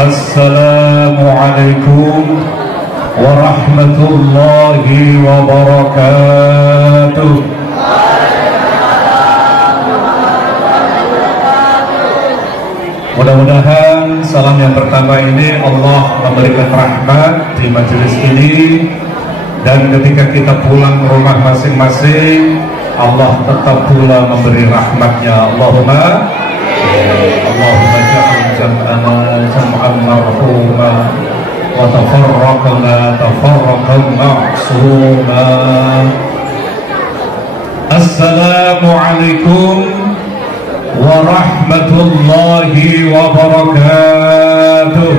Assalamualaikum warahmatullahi wabarakatuh. Mudah-mudahan salam yang pertama ini Allah memberikan rahmat di majelis ini, dan ketika kita pulang ke rumah masing-masing Allah tetap pula memberi rahmatnya. Allahumma ja'al jam'ana jam'an marhuma wa tafarraqna tafarraqan ma'suma. Assalamualaikum warahmatullahi wabarakatuh.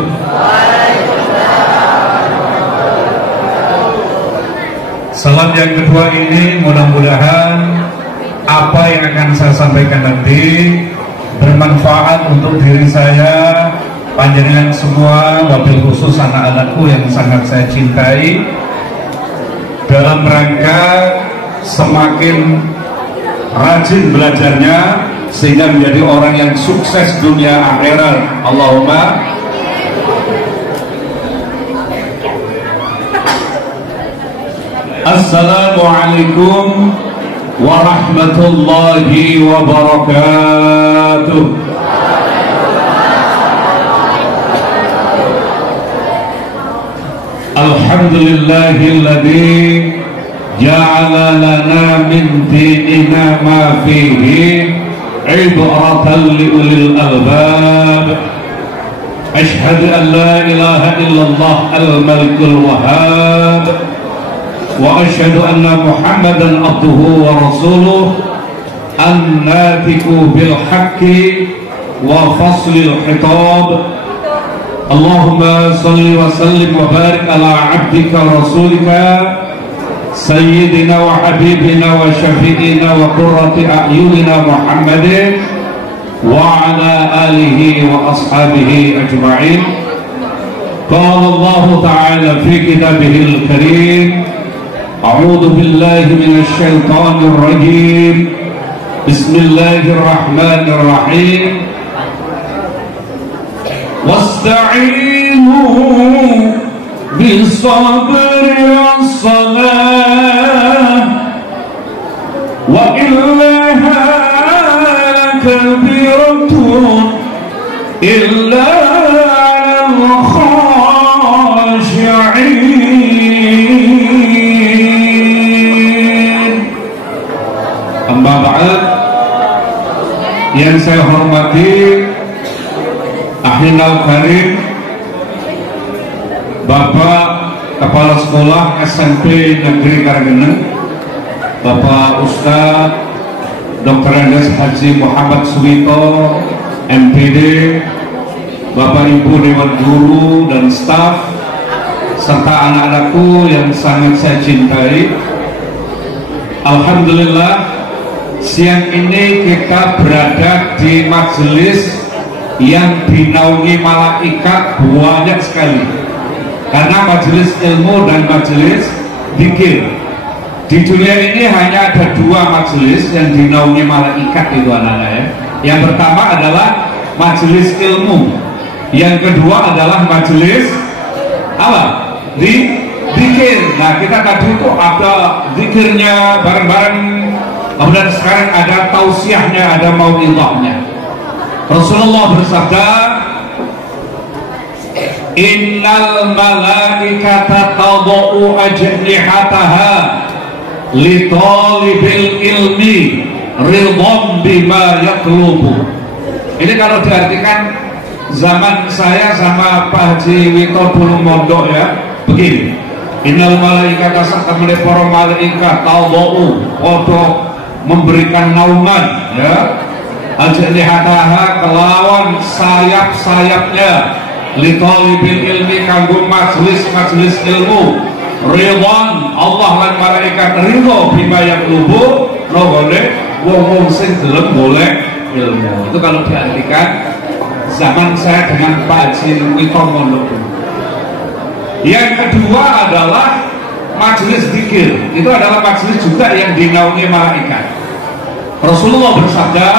Salam yang kedua ini mudah-mudahan apa yang akan saya sampaikan nanti bermanfaat untuk diri saya, panjenengan semua, wabil khusus anak-anakku yang sangat saya cintai, dalam rangka semakin rajin belajarnya sehingga menjadi orang yang sukses dunia akhirat. Allahumma. Assalamualaikum warahmatullahi wabarakatuh. Alhamdulillahilladzi ja'ala lana min dinina ma fihi ibratan li ulil albab. Ashhadu an la ilaha illallah al-malikul wahhab wa asyhadu anna Muhammadan abduhu wa rasuluh an-natiqu bil haqqi wa faslil khitab. Allahumma salli wa sallim wa barik ala abdika rasulika sayyidina wa habibina wa syafi'ina wa qurrati a'yunina Muhammadin wa ala alihi wa ashabihi ajma'in. Qala Allah ta'ala fi kitabihil karim, a'udzu billahi minasy syaithanir rajim. Bismillahirrahmanirrahim. Wasta'inu bis-sabri was-salah wa innaha lakabiratun illa 'alal khashi'in. Amma ba'd. Yang saya hormati Ahlul Karim, Bapak Kepala Sekolah SMP Negeri Karanggeneng, Bapak Ustadz Dr. Andes Haji Muhammad Suwito MPD, Bapak Ibu Dewan Guru dan staf, serta anak-anakku yang sangat saya cintai. Alhamdulillah, siang ini kita berada di majelis yang dinaungi malaikat banyak sekali, karena majelis ilmu dan majelis zikir. Di dunia ini hanya ada dua majelis yang dinaungi malaikat, itu anak-anak ya. Yang pertama adalah majelis ilmu, yang kedua adalah majelis apa? Zikir. Nah, kita tadi itu ada zikirnya bareng-bareng, kemudian sekarang ada tausiahnya, ada mau'izahnya. Rasulullah bersabda, innal malaikata tadau ajnihataha li talibil ilmi ridham bima yatlubu. Ini kalau diartikan zaman saya sama Pak Haji Wito dulu mondok ya, begini. Innal malaikata sakamane para malaikat tadau podo memberikan naungan ya, ajnihataha kelawan sayap-sayapnya li talibil ilmi kanggo majelis ilmu ridwan Allah lan malaikat ridho bima yaqlubu nggone wong-wong sing gelem golek ilmu. Itu kalau diartikan zaman saya dengan Pak Haji Wito mondok. Yang kedua adalah majelis zikir. Itu adalah majelis juga yang dinaungi malaikat. Rasulullah bersabda,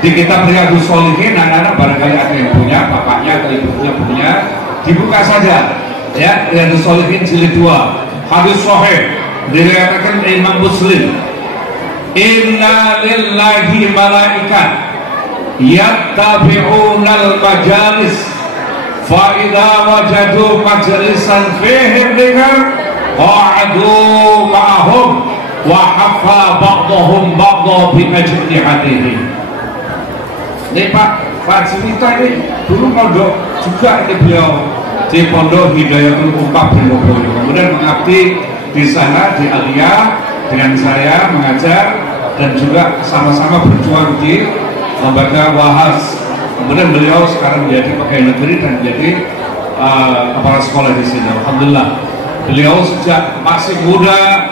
Di kitab Riyadhus Shalihin, anak-anak barangkali ada yang punya, bapaknya atau ibunya punya, dibuka saja ya, Riyadhus Shalihin jilid 2, hadis sahih diriwayatkan Imam Muslim. Inna lillahi malaikat yattabi'unal majalis fa idza wajadu majlisan fihi dzikr qa'adu ma'ahum wa haffa ba'dhum ba'dha bi ajnihatihim. Ini Pak Cimito ini dulu pondok juga, ini beliau di Pondok Hidayatul Umpah Benoboyo, kemudian mengabdi di sana di Alia dengan saya mengajar dan juga sama-sama berjuang di lembaga Wahas. Kemudian beliau sekarang menjadi pegawai negeri dan menjadi kepala sekolah di sini. Alhamdulillah, beliau sejak masih muda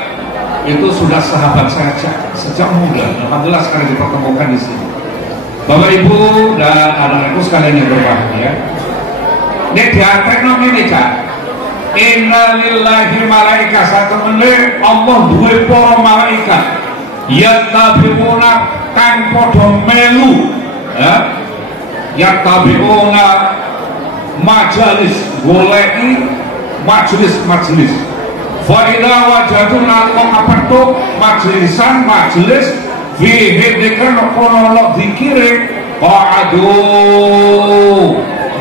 itu sudah sahabat saya sejak muda. Alhamdulillah sekarang dipertemukan di sini. Bapak Ibu dan anak-anakku sekalian yang berbahagia, ini diartikan ini Kak. Inna lillahi malaikat, satu menit Allah dua para malaikat yattabi'una kang podo melu ya, yattabi'una majalis, goleki majelis fa idza wajadu nalqa kapetuk majlisan majelis fihi dzikr ono dzikire qa'adu,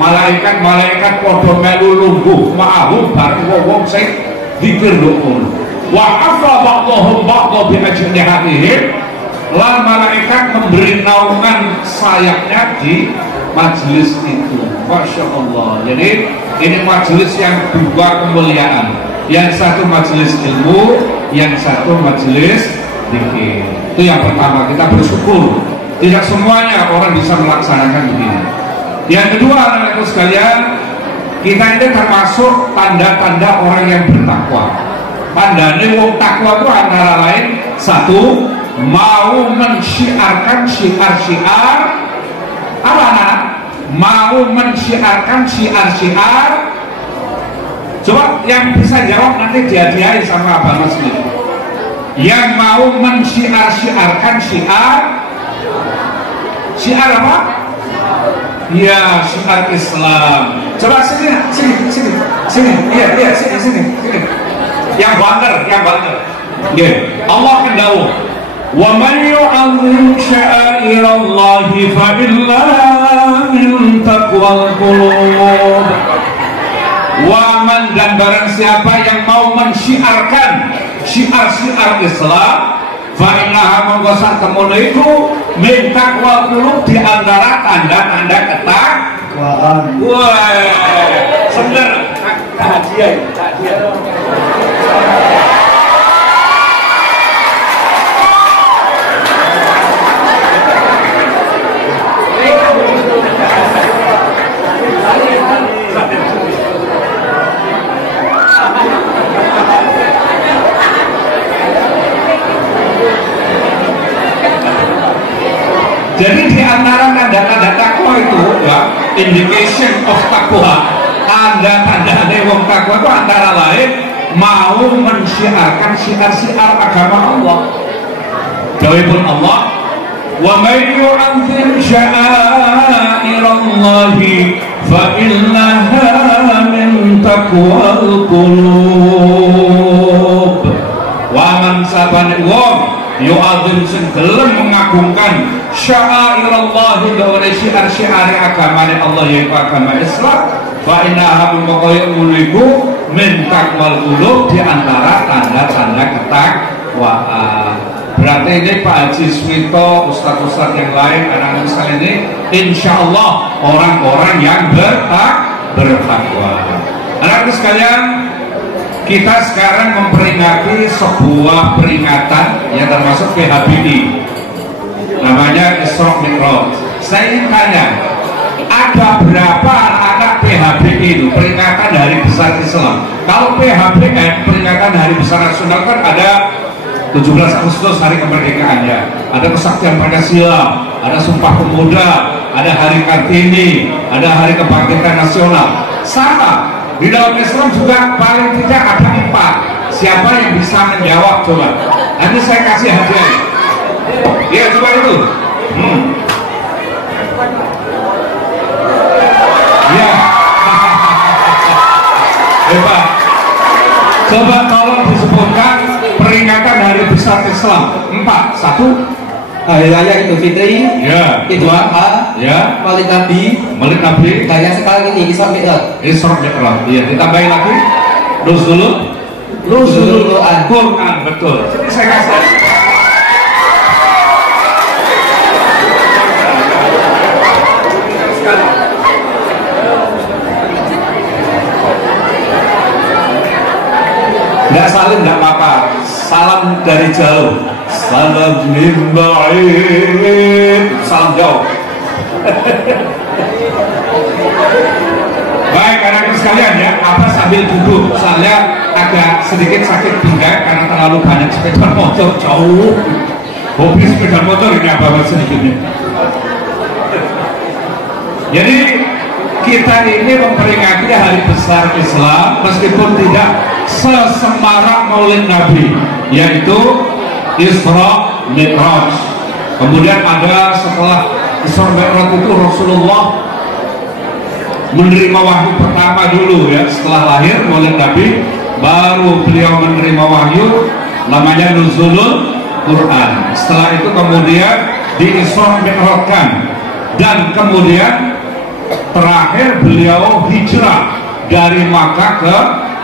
malaikat podo melu lungguh ma'ahum bareng wong sing dzikir ngono. Wa afa ba'dhum ba'dha bi ajnihatihim, lan malaikat memberi naungan sayapnya di majelis itu. Masya Allah. Jadi ini majelis yang dua kemuliaan, yang satu majelis ilmu, yang satu majelis zikir. Itu yang pertama, kita bersyukur tidak semuanya orang bisa melaksanakan begini. Yang kedua, anak-anakku sekalian, kita ini termasuk tanda-tanda orang yang bertakwa. Tandanya wong takwa itu antara lain, satu, mau mensyiarkan syiar-syiar apa anak? Mau mensyiarkan syiar-syiar. Coba yang bisa jawab nanti dihadiahi sama Abang Masmi. Yang mau mensyiar-syiarkan syiar apa? Ya, syiar Islam. Coba sini. Iya, sini. Yang banter. Yeah. Allah kendau. Wa man yu'azzim sya'airallahi fa innaha min taqwal qulub. Wa man, dan barang siapa yang mau mensyiarkan syiar-syiar Islam, fa innaha mongko sak temono iku min taqwal qulub, di antara tanda-tanda ketakwaan. Wah, bener. Hadiah. Jadi di antara tanda-tanda takwa itu ya, indication of takwa, tanda-tanda wong takwa itu antara lain mau mensyiarkan syiar-syiar agama Allah. Dawuhipun Allah, wa may yu'azzim sya'airallahi fa innaha min taqwal qulub. Wa man sabane wong yu'adzim sing gelem mengagungkan sya'airallahi, dawane syiar-syiar agamane Allah yaitu agama Islam, fa innaha muqayyimul min taqwal qulub, di antara tanda-tanda ketakwaan. Berarti ini Pak Haji Swito, ustaz-ustaz yang lain, anak-anak sekalian ini insyaallah orang-orang yang bertakwa. Anak-anak sekalian, kita sekarang memperingati sebuah peringatan yang termasuk PHBI, namanya Isra Mi'raj. Saya ingin tanya, ada berapa anak-anak PHBI itu, peringatan Hari Besar Islam? Kalau PHBN, peringatan Hari Besar Nasional, kan ada 17 Agustus hari kemerdekaannya, ada kesaktian Pancasila, ada Sumpah Pemuda, ada Hari Kartini, ada Hari Kebangkitan Nasional. Sama di dalam Islam juga paling tidak ada 4. Siapa yang bisa menjawab coba? Nanti saya kasih hadiah. Ya coba itu. Coba tolong disebutkan peringatan hari besar Islam. 4. 1. Hari Raya Idul Fitri, Ya. Idul Adha, Ya. Maulid Nabi, Maulid Nabi, dan yang sekarang ini Isra Mi'raj. Isra Mi'raj. Iya, ditambahin lagi. Nuzulul Quran, betul. Jadi saya kasih. Nggak salim nggak apa-apa, salam dari jauh, salam min ba'id, salam jauh. Baik, anak-anak sekalian ya, apa sambil duduk, saya agak sedikit sakit pinggang karena terlalu banyak sepeda motor jauh. Hobi sepeda motor ini apa sedikitnya. Jadi kita ini memperingati hari besar Islam meskipun tidak sesemarak Maulid Nabi, yaitu Isra Mi'raj. Kemudian ada setelah Isra Mi'raj itu Rasulullah menerima wahyu pertama dulu ya, setelah lahir Maulid Nabi baru beliau menerima wahyu namanya Nuzulul Quran. Setelah itu kemudian di Isra Mi'rajkan dan kemudian terakhir beliau hijrah dari Makkah ke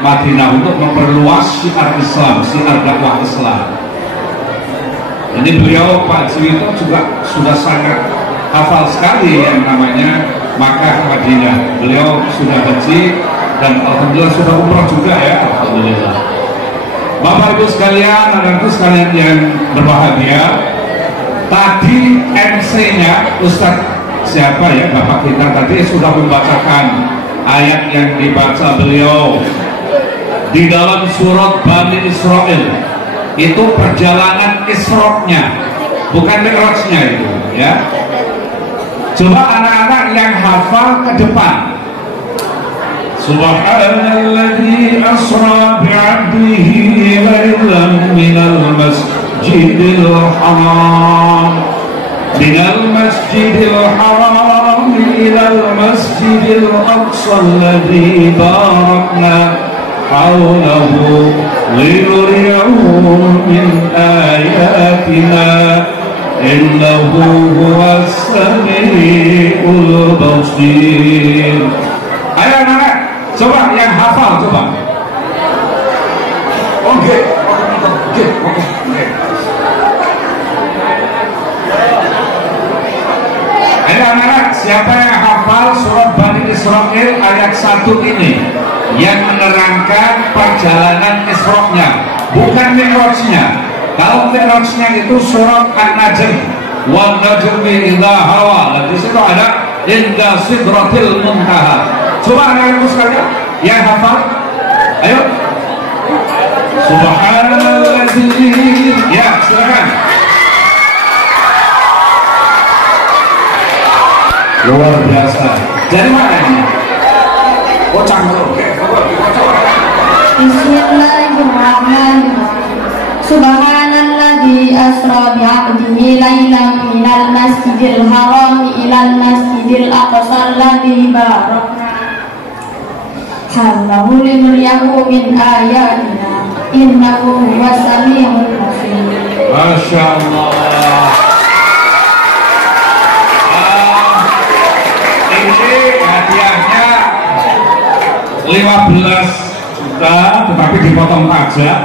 Madinah untuk memperluas syiar Islam, syiar dakwah Islam. Ini beliau Pak Juwito juga sudah sangat hafal sekali yang namanya Makkah Madinah. Beliau sudah haji dan alhamdulillah sudah umrah juga ya, alhamdulillah. Bapak Ibu sekalian, anak-anakku sekalian yang berbahagia, tadi MC-nya Ustadz siapa ya Bapak kita tadi sudah membacakan ayat yang dibaca beliau di dalam surat Bani Israel. Itu perjalanan Isra-nya, bukan Mi'raj-nya itu ya. Coba anak-anak yang hafal ke depan. Subhanalladzi asra bi'abdihi laylan minal masjidil haram ilal masjidil aqsa alladzi barakna hawlahu linuriyahu min ayatina innahu huwas sami'ul basir. Ayo anak-anak, coba yang hafal coba. Oke. Ayo anak-anak, siapa yang hafal surat Bani Israel ayat 1 ini yang menerangkan perjalanan Isra-nya, bukan Mi'raj-nya. Kalau Mi'raj-nya itu surat An-Najm, wan najmi idza hawa. Di situ ada inda sidratil muntaha. Coba anak-anakku sekalian yang hafal, ayo. Subhanalladzi, ya silakan. Luar biasa. Dari mana ini? Oh canggung. Bismillahirrahmanirrahim. Subhanalladzi asra bi'abdihi laylan minal masjidil haram ilal masjidil aqsa alladzi barakna hawlahu linuriyahu min ayatina innahu huwas sami'ul basir. Masya Allah. Ini hadiahnya 15 juta tetapi dipotong pajak.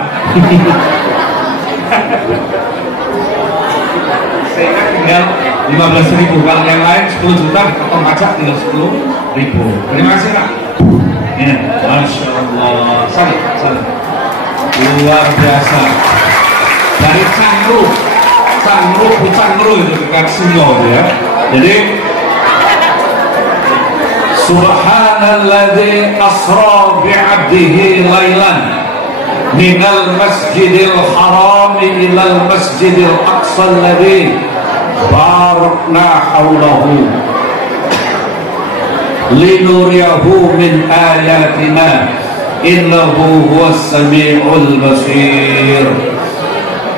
Sehingga tinggal 15.000. Kalau yang lain 10 juta dipotong pajak tinggal 10.000. Terima kasih Pak. Ya, Masya Allah. Salam. Luar biasa. Dari Cangru itu dekat Singo ya. Jadi Subhanalladzi asra bi'abdihi laylan minal masjidil haram ilal masjidil aqsa alladzi barakna hawlahu linuriyahu min ayatina innahu huwas sami'ul basir.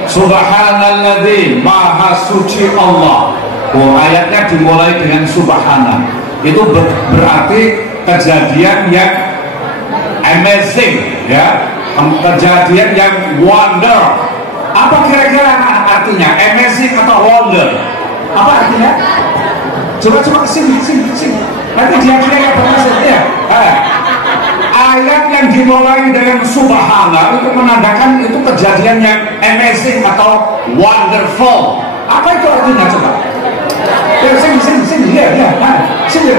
Subhanalladzi, maha suci Allah. Oh, ayatnya dimulai dengan subhana. Itu berarti kejadian yang amazing ya, kejadian yang wonder. Apa kira-kira artinya? Amazing atau wonder? Apa artinya? Coba kesini. Nanti dia kira ya. Ayat yang dimulai dengan subhanallah itu menandakan itu kejadian yang amazing atau wonderful. Apa itu artinya coba? Ya, sini, ya, sini.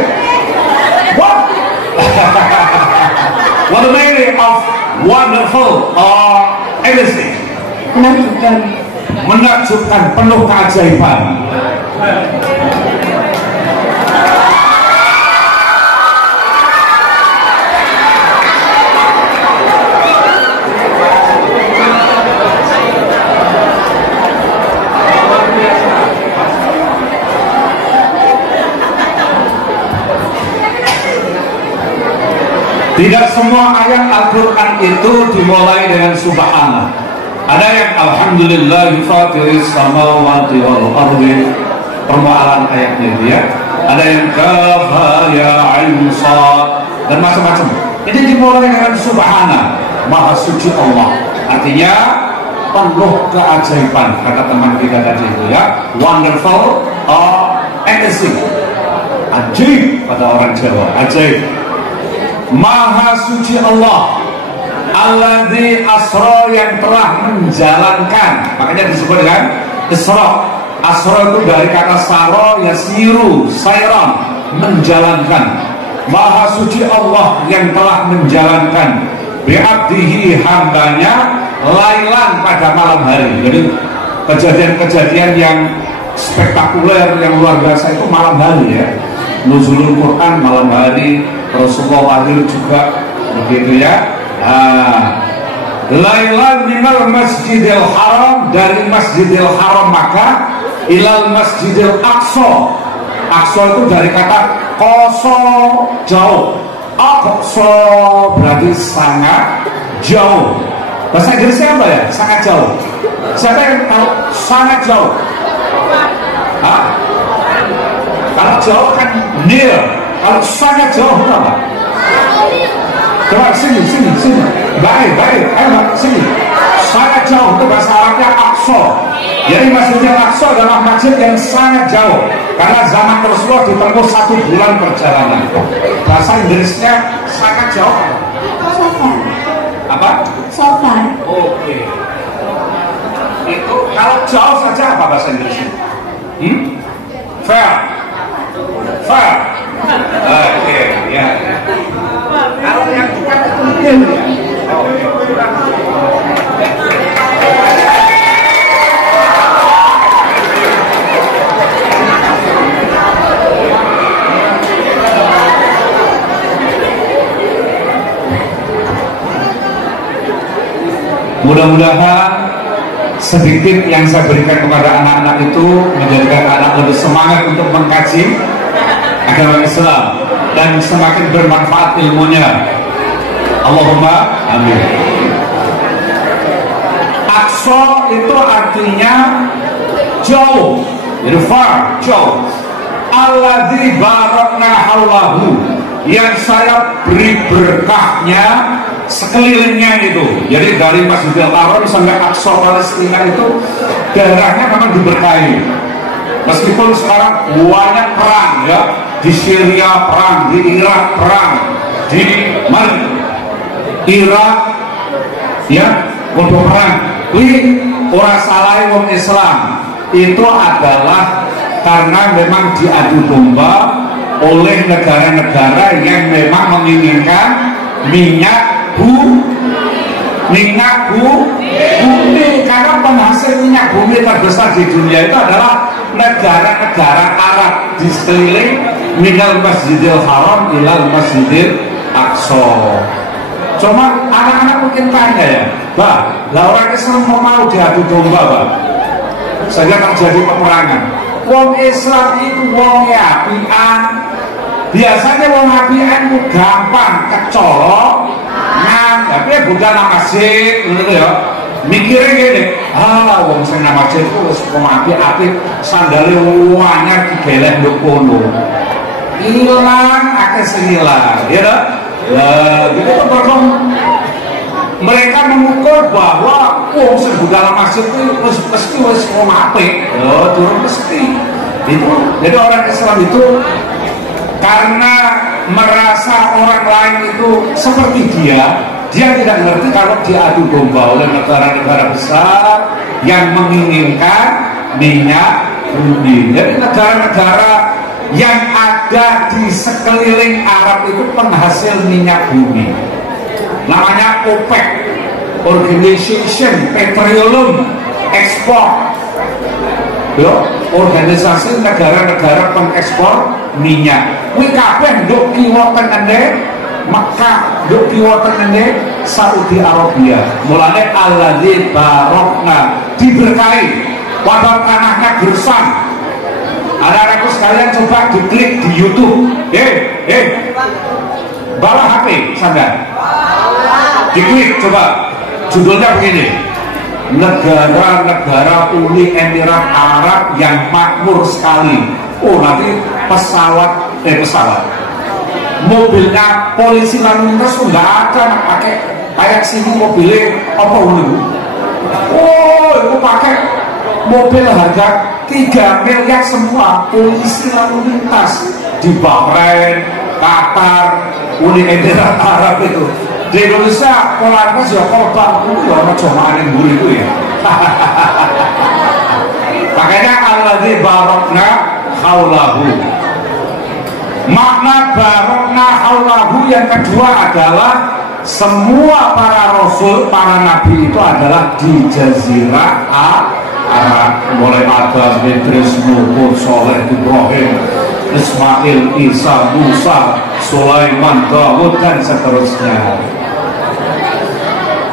What? What the meaning of wonderful or amazing? Menakjubkan, penuh keajaiban. Tidak semua ayat Al-Quran itu dimulai dengan subhanallah. Ada yang alhamdulillah fatiris samawati wal ardi, permulaan ayatnya dia. Ada yang kaf ya ain sad dan macam-macam. Ini dimulai dengan subhanallah, maha suci Allah. Artinya penuh keajaiban, kata teman kita tadi itu ya, wonderful or amazing. Ajaib pada orang Jawa, ajaib. Maha suci Allah, alladzi asra, yang telah menjalankan. Makanya disebut dengan isra. Asra itu dari kata saro yasiru, sayran, menjalankan. Maha suci Allah yang telah menjalankan bi'abdihi, hambanya, lailan, pada malam hari. Jadi kejadian-kejadian yang spektakuler, yang luar biasa itu malam hari ya. Nuzulul Quran malam hari, Rasulullah lahir juga begitu ya. Lailan minal masjidil haram, dari masjidil haram Makkah ilal masjidil aqsa. Aqsa itu dari kata qoso, jauh. Aqsa berarti sangat jauh. Bahasa Inggrisnya apa ya? Sangat jauh. Siapa yang tahu sangat jauh? Kalau jauh kan near, kalau sangat jauh apa? Coba sini. Baik, ayo sini. Sangat jauh itu bahasa Arabnya Aqsa. Jadi Masjidil Aqsa adalah masjid yang sangat jauh, karena zaman Rasulullah ditempuh 1 bulan perjalanan. Bahasa Inggrisnya sangat jauh. Apa? Sofar. Oke. Itu kalau jauh saja apa bahasa Inggrisnya? Fair. Oke, ya. Kalau yang dekat itu mungkin ya. Mudah-mudahan sedikit yang saya berikan kepada anak-anak itu menjadikan anak lebih semangat untuk mengkaji agama Islam dan semakin bermanfaat ilmunya. Allahumma amin. Aqsa itu artinya jauh, jadi far, jauh. Alladzi barakna haulahu, yang saya beri berkahnya sekelilingnya itu. Jadi dari Masjidil Haram sampai Aqsa Palestina itu daerahnya memang diberkahi. Meskipun sekarang banyak perang ya, di Syria perang, di Irak perang, di Irak ya, untuk perang. Ini orang salah wong Islam itu adalah karena memang diadu domba oleh negara-negara yang memang menginginkan minyak bumi, karena penghasil minyak bumi terbesar di dunia itu adalah negara-negara Arab di sekeliling minal Masjidil Haram ilal Masjidil Aqsa. Cuma anak-anak mungkin tanya ya, Pak, lah orang Islam mau diadu domba, Pak, sehingga terjadi peperangan. Wong Islam itu wong apian. Biasanya wong apian itu gampang kecolok, tapi bukan nama masjid, gitu ya. Mikirnya gini, wong sing nama masjid itu wong api-api, sandalnya wanyar digeleng nduk kono. Hilang akeh sing hilang, ya dah. Lah, gitu kok mereka mengukur bahwa dalam masjid itu mesti wis apik. Oh, turun mesti. Itu. Jadi orang Islam itu karena merasa orang lain itu seperti dia tidak ngerti kalau diadu domba oleh negara-negara besar yang menginginkan minyak bumi. Jadi negara-negara yang ada di sekeliling Arab itu penghasil minyak bumi. Namanya OPEC, Organization Petroleum Export. Yo, organisasi negara-negara pengekspor minyak. Kuwi kabeh nduk kiwa tengene Mekah, nduk kiwa tengene Saudi Arabia. Mulane alladzi barokna, diberkahi, padahal tanahnya gersang. Anak-anakku sekalian coba diklik di YouTube. Bawa HP sadar. Diklik coba. Judulnya begini. Negara-negara Uni Emirat Arab yang makmur sekali. Oh, nanti pesawat mobilnya polisi lalu lintas nggak ada pakai kayak sini mobilnya apa dulu. Oh, itu pakai mobil harga 3 miliar semua polisi lalu lintas di Bahrain, Qatar, Uni Emirat Arab itu. Di Indonesia polarnya ya kolbak itu ya ono jomane mburi itu ya. Makanya alladzi barokna haulahu. Makna barokna haulahu yang kedua adalah semua para rasul, para nabi itu adalah di Jazirah Arab. Mulai Adam, Idris, Nuh, Soleh, Ibrahim, Ismail, Isa, Musa, Sulaiman, Dawud dan seterusnya.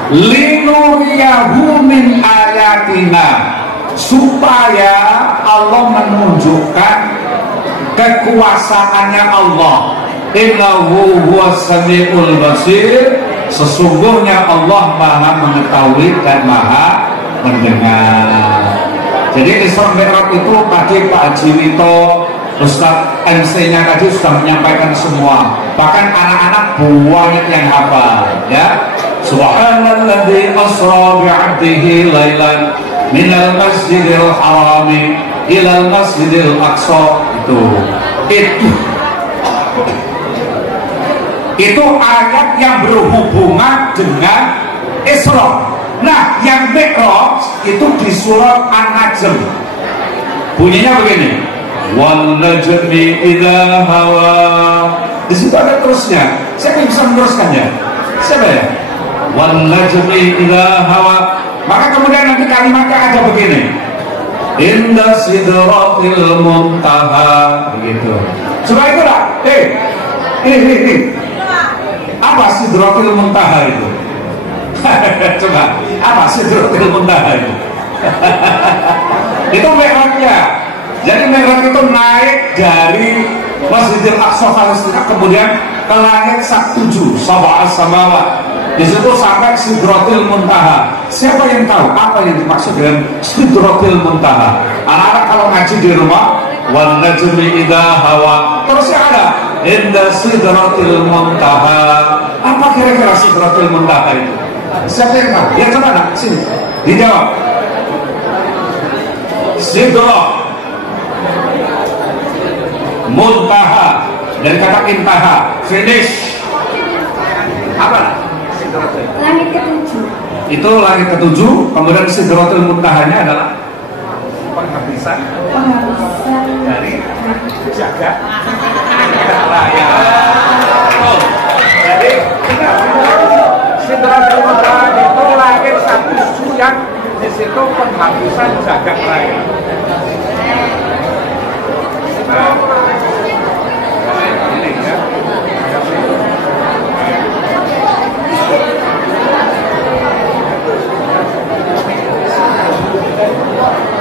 Linuriyahu min ayatina, supaya Allah menunjukkan kekuasaannya Allah. Innahu huwas samiul basir, sesungguhnya Allah Maha mengetahui dan Maha mendengar. Jadi Isra Mi'raj itu tadi Pak Haji Wito, Ustaz MC-nya tadi sudah menyampaikan semua. Bahkan anak-anak banyak yang hafal, ya. Subhanalladzi asra bi'abdihi lailan minal masjidil harami ilal masjidil aqsa. Itu ayat yang berhubungan dengan Isra. Nah, yang Mi'raj itu di surat An-Najm. Bunyinya begini. Wan najmi idza hawa. Di situ ada terusnya. Siapa yang bisa meneruskannya? Siapa ya? Wan najmi idza hawa. Maka kemudian nanti kalimatnya ada begini. Inda sidratil muntaha, begitu. Coba itulah. Apa sidratil muntaha itu? Coba, apa sidratil muntaha itu? Itu Mi'rajnya. Jadi Mi'raj itu naik dari Masjidil Aqsa Palestina kemudian ke langit 7 sab'a samawat. Di situ sampai Sidratil Muntaha. Siapa yang tahu apa yang dimaksud dengan Sidratil Muntaha? Anak-anak kalau ngaji di rumah, wan najmi idza hawa. Terusnya ada inda Sidratil Muntaha. Apa kira-kira Sidratil Muntaha itu? Siapa yang tahu? Ya coba nak sini dijawab. Sidrah Muntaha dari kata intaha, finish. Apa? Langit ketujuh. Itu langit ketujuh. Kemudian Sidratul Muntahanya adalah penghabisan dari jagat raya. Jadi Sidratul Muntaha itu langit 7 yang di situ penghabisan jagat raya. Nah, ini ya.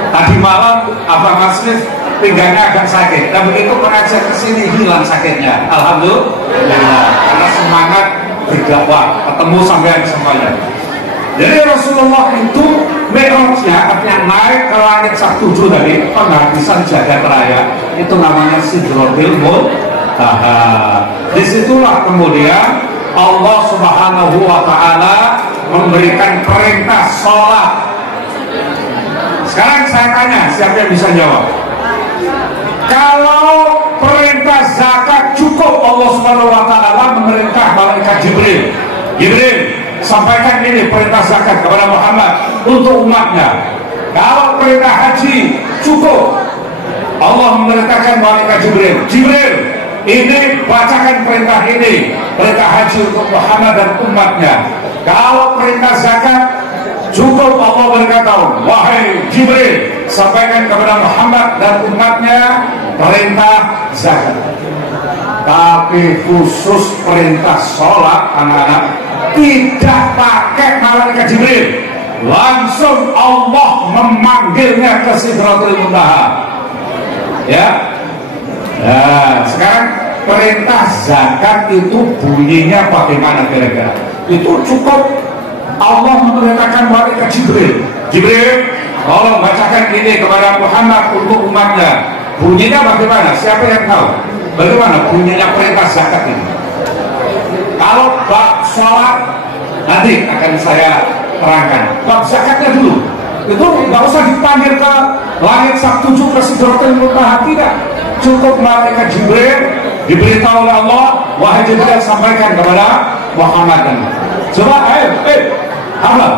Tadi malam Abang Masrif pinggangnya agak sakit, dan begitu mengajak ke sini hilang sakitnya. Alhamdulillah, karena semangat berdakwah, ketemu sampai semuanya. Jadi Rasulullah itu Mi'rajnya artinya naik ke langit 7 tadi, penghabisan jagat raya, itu namanya Sidratil Muntaha. Disitulah kemudian Allah Subhanahu wa Ta'ala memberikan perintah sholat. Sekarang saya tanya, siapa yang bisa jawab? Kalau perintah zakat cukup, Allah Subhanahu wa taala memerintah malaikat Jibril. Jibril, sampaikan ini perintah zakat kepada Muhammad untuk umatnya. Kalau perintah haji cukup, Allah memerintahkan malaikat Jibril. Jibril, ini bacakan perintah ini, perintah haji untuk Muhammad dan umatnya. Kalau perintah zakat cukup, Allah berkata, wahai Jibril, sampaikan kepada Muhammad dan umatnya perintah zakat. Tapi khusus perintah sholat, anak-anak, tidak pakai malaikat Jibril, langsung Allah memanggilnya ke Sidratul Muntaha. Ya. Nah, sekarang perintah zakat itu bunyinya bagaimana kira-kira? Itu cukup Allah memerintahkan malaikat Jibril. Jibril, tolong bacakan ini kepada Muhammad untuk umatnya. Bunyinya bagaimana? Siapa yang tahu? Bagaimana bunyinya perintah zakat ini? Kalau bab sholat nanti akan saya terangkan. Bab zakatnya dulu. Itu nggak usah dipanggil ke langit Sabtu ke Sidratul Muntaha, tidak. Cukup malaikat Jibril diberitahu oleh Allah, wahai Jibril, sampaikan kepada Muhammad. Coba, apa?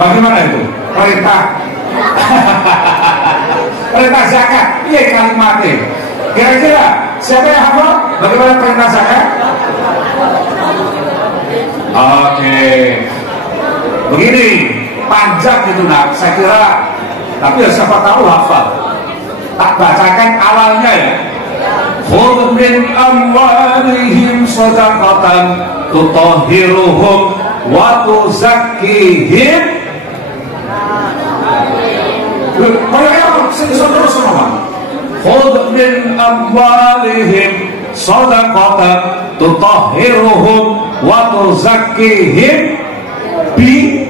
Bagaimana itu? Perintah perintah zakat. Iya kalimatnya. Kira-kira siapa yang hafal? Bagaimana perintah zakat? Oke. Begini, panjang gitu nak. Saya kira, tapi ya siapa tahu hafal. Tak bacakan awalnya ya. Khudh min amwalihim shadaqatan tutahhiruhum wa tuzakkihim. Khudh min amwalihim shadaqatan tutahhiruhum wa tuzakkihim bi.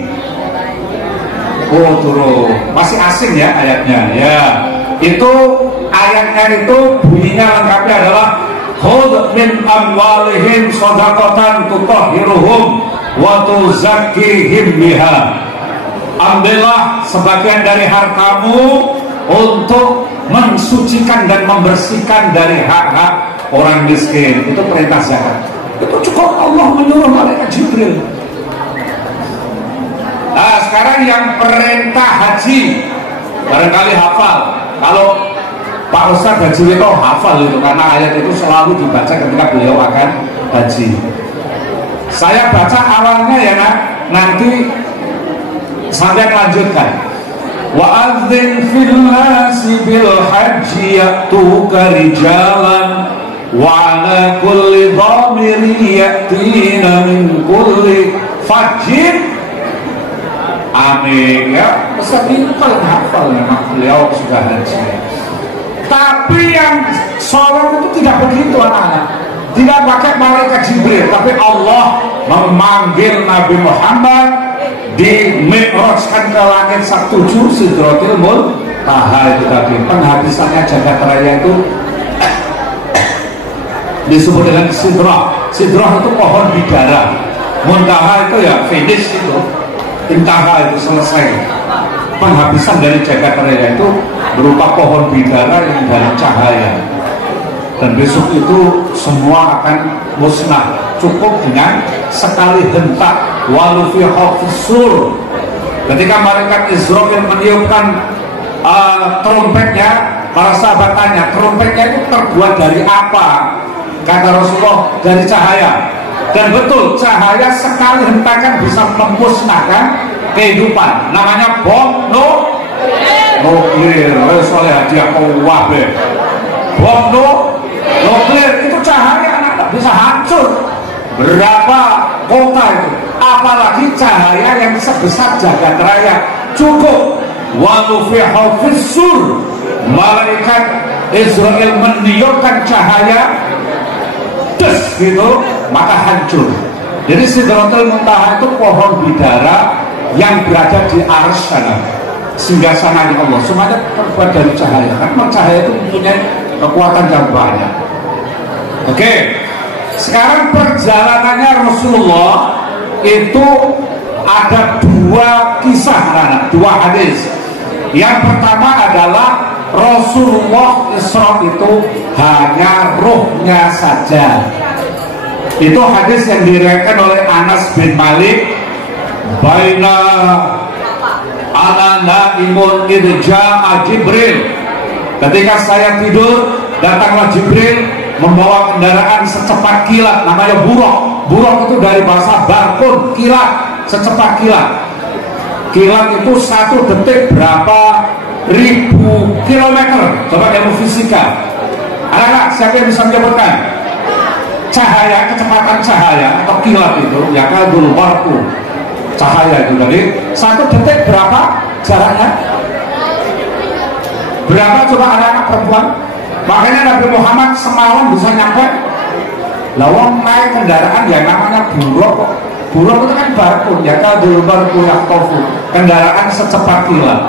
Oh, turun. Masih asing ya ayatnya. Ya. Itu ayatnya itu bunyinya lengkapnya adalah khudh min amwalihim shadaqatan tutahhiruhum wa tuzakkihim biha. Ambillah sebagian dari hartamu untuk mensucikan dan membersihkan dari hak-hak orang miskin. Itu perintah zakat. Itu cukup Allah menyuruh malaikat Jibril. Nah, sekarang yang perintah haji barangkali hafal. Kalau Pak Ustadz Haji itu hafal itu karena ayat itu selalu dibaca ketika beliau akan haji. Saya baca awalnya ya nak, nanti sampai lanjutkan. Wa adzin fil nasi bil haji ya'tuka rijalan wa ala kulli dhamirin ya'tina min kulli fajjin. Amin ya. Ustaz itu paling hafal memang beliau sudah haji. Tapi yang sholat itu tidak begitu anak-anak. Tidak pakai malaikat Jibril, tapi Allah memanggil Nabi Muhammad di mi'rajkan ke langit Sabtu Sidratul Muntaha. Itu tadi penghabisannya jagat raya itu disebut dengan sidrah. Sidrah itu pohon bidara. Muntaha itu ya finish itu. Intaha itu selesai. Penghabisan dari jagat raya itu berupa pohon bidara yang dari cahaya. Dan besok itu semua akan musnah. Cukup dengan sekali hentak. Walu fi hafizur. Ketika malaikat Israfil meniupkan trompetnya, para sahabat tanya, trompetnya itu terbuat dari apa? Kata Rasulullah, dari cahaya. Dan betul, cahaya sekali hentakan bisa memusnahkan kehidupan. Namanya bom nuklir. Soalnya hadiah wabe. Bom nuklir itu cahaya anak bisa hancur berapa kota itu. Apalagi cahaya yang sebesar jagat raya. Cukup walu fi hafizur. Malaikat Israel meniupkan cahaya gitu, maka hancur. Jadi Sidratul Muntaha itu pohon bidara yang berada di arsy sana, singgasananya Allah. Semuanya terbuat dari cahaya. Karena cahaya itu mempunyai kekuatan yang banyak. Oke. Sekarang perjalanannya Rasulullah itu ada dua kisah, dua hadis. Yang pertama adalah Rasulullah Isra itu hanya ruhnya saja. Itu hadis yang diriwayatkan oleh Anas bin Malik. Baina ana naimun idza Jibril. Ketika saya tidur, datanglah Jibril membawa kendaraan secepat kilat, namanya buraq. Buraq itu dari bahasa barkun, kilat, secepat kilat. Kilat itu 1 detik berapa ribu kilometer. Coba ilmu fisika. Anak-anak, siapa yang bisa menyebutkan? Cahaya, kecepatan cahaya atau kilat itu ya kan dulu barku. Cahaya itu jadi 1 detik berapa jaraknya? Berapa coba anak-anak perempuan? Makanya Nabi Muhammad semalam bisa nyampe. Lawang naik kendaraan yang namanya buraq. Buraq itu kan barkun ya kan dulu barku yang tofu. Kendaraan secepat kilat.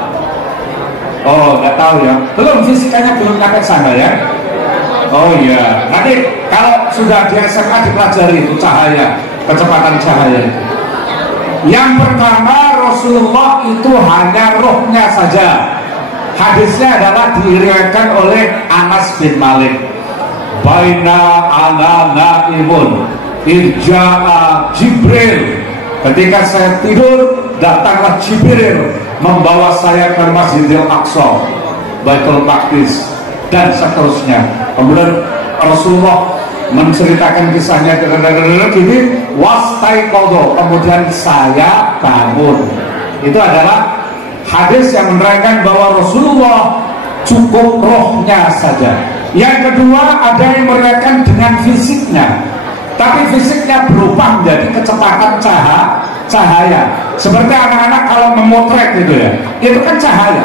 Oh, nggak tahu ya. Belum fisikanya belum sampai sana ya. Oh iya. Nanti kalau sudah di SMA dipelajari itu cahaya, kecepatan cahaya. Yang pertama Rasulullah itu hanya rohnya saja. Hadisnya adalah diriwayatkan oleh Anas bin Malik. Baina ana naimun irja'a Jibril. Ketika saya tidur, datanglah Jibril membawa saya ke Masjidil Aqsa, Baitul Maqdis, dan seterusnya. Kemudian Rasulullah menceritakan kisahnya gini, wastaiqadha, kemudian saya bangun. Itu adalah hadis yang menerangkan bahwa Rasulullah cukup rohnya saja. Yang kedua, ada yang meriwayatkan dengan fisiknya, tapi fisiknya berubah menjadi kecepatan cahaya. Seperti anak-anak kalau memotret gitu ya, itu kan cahaya.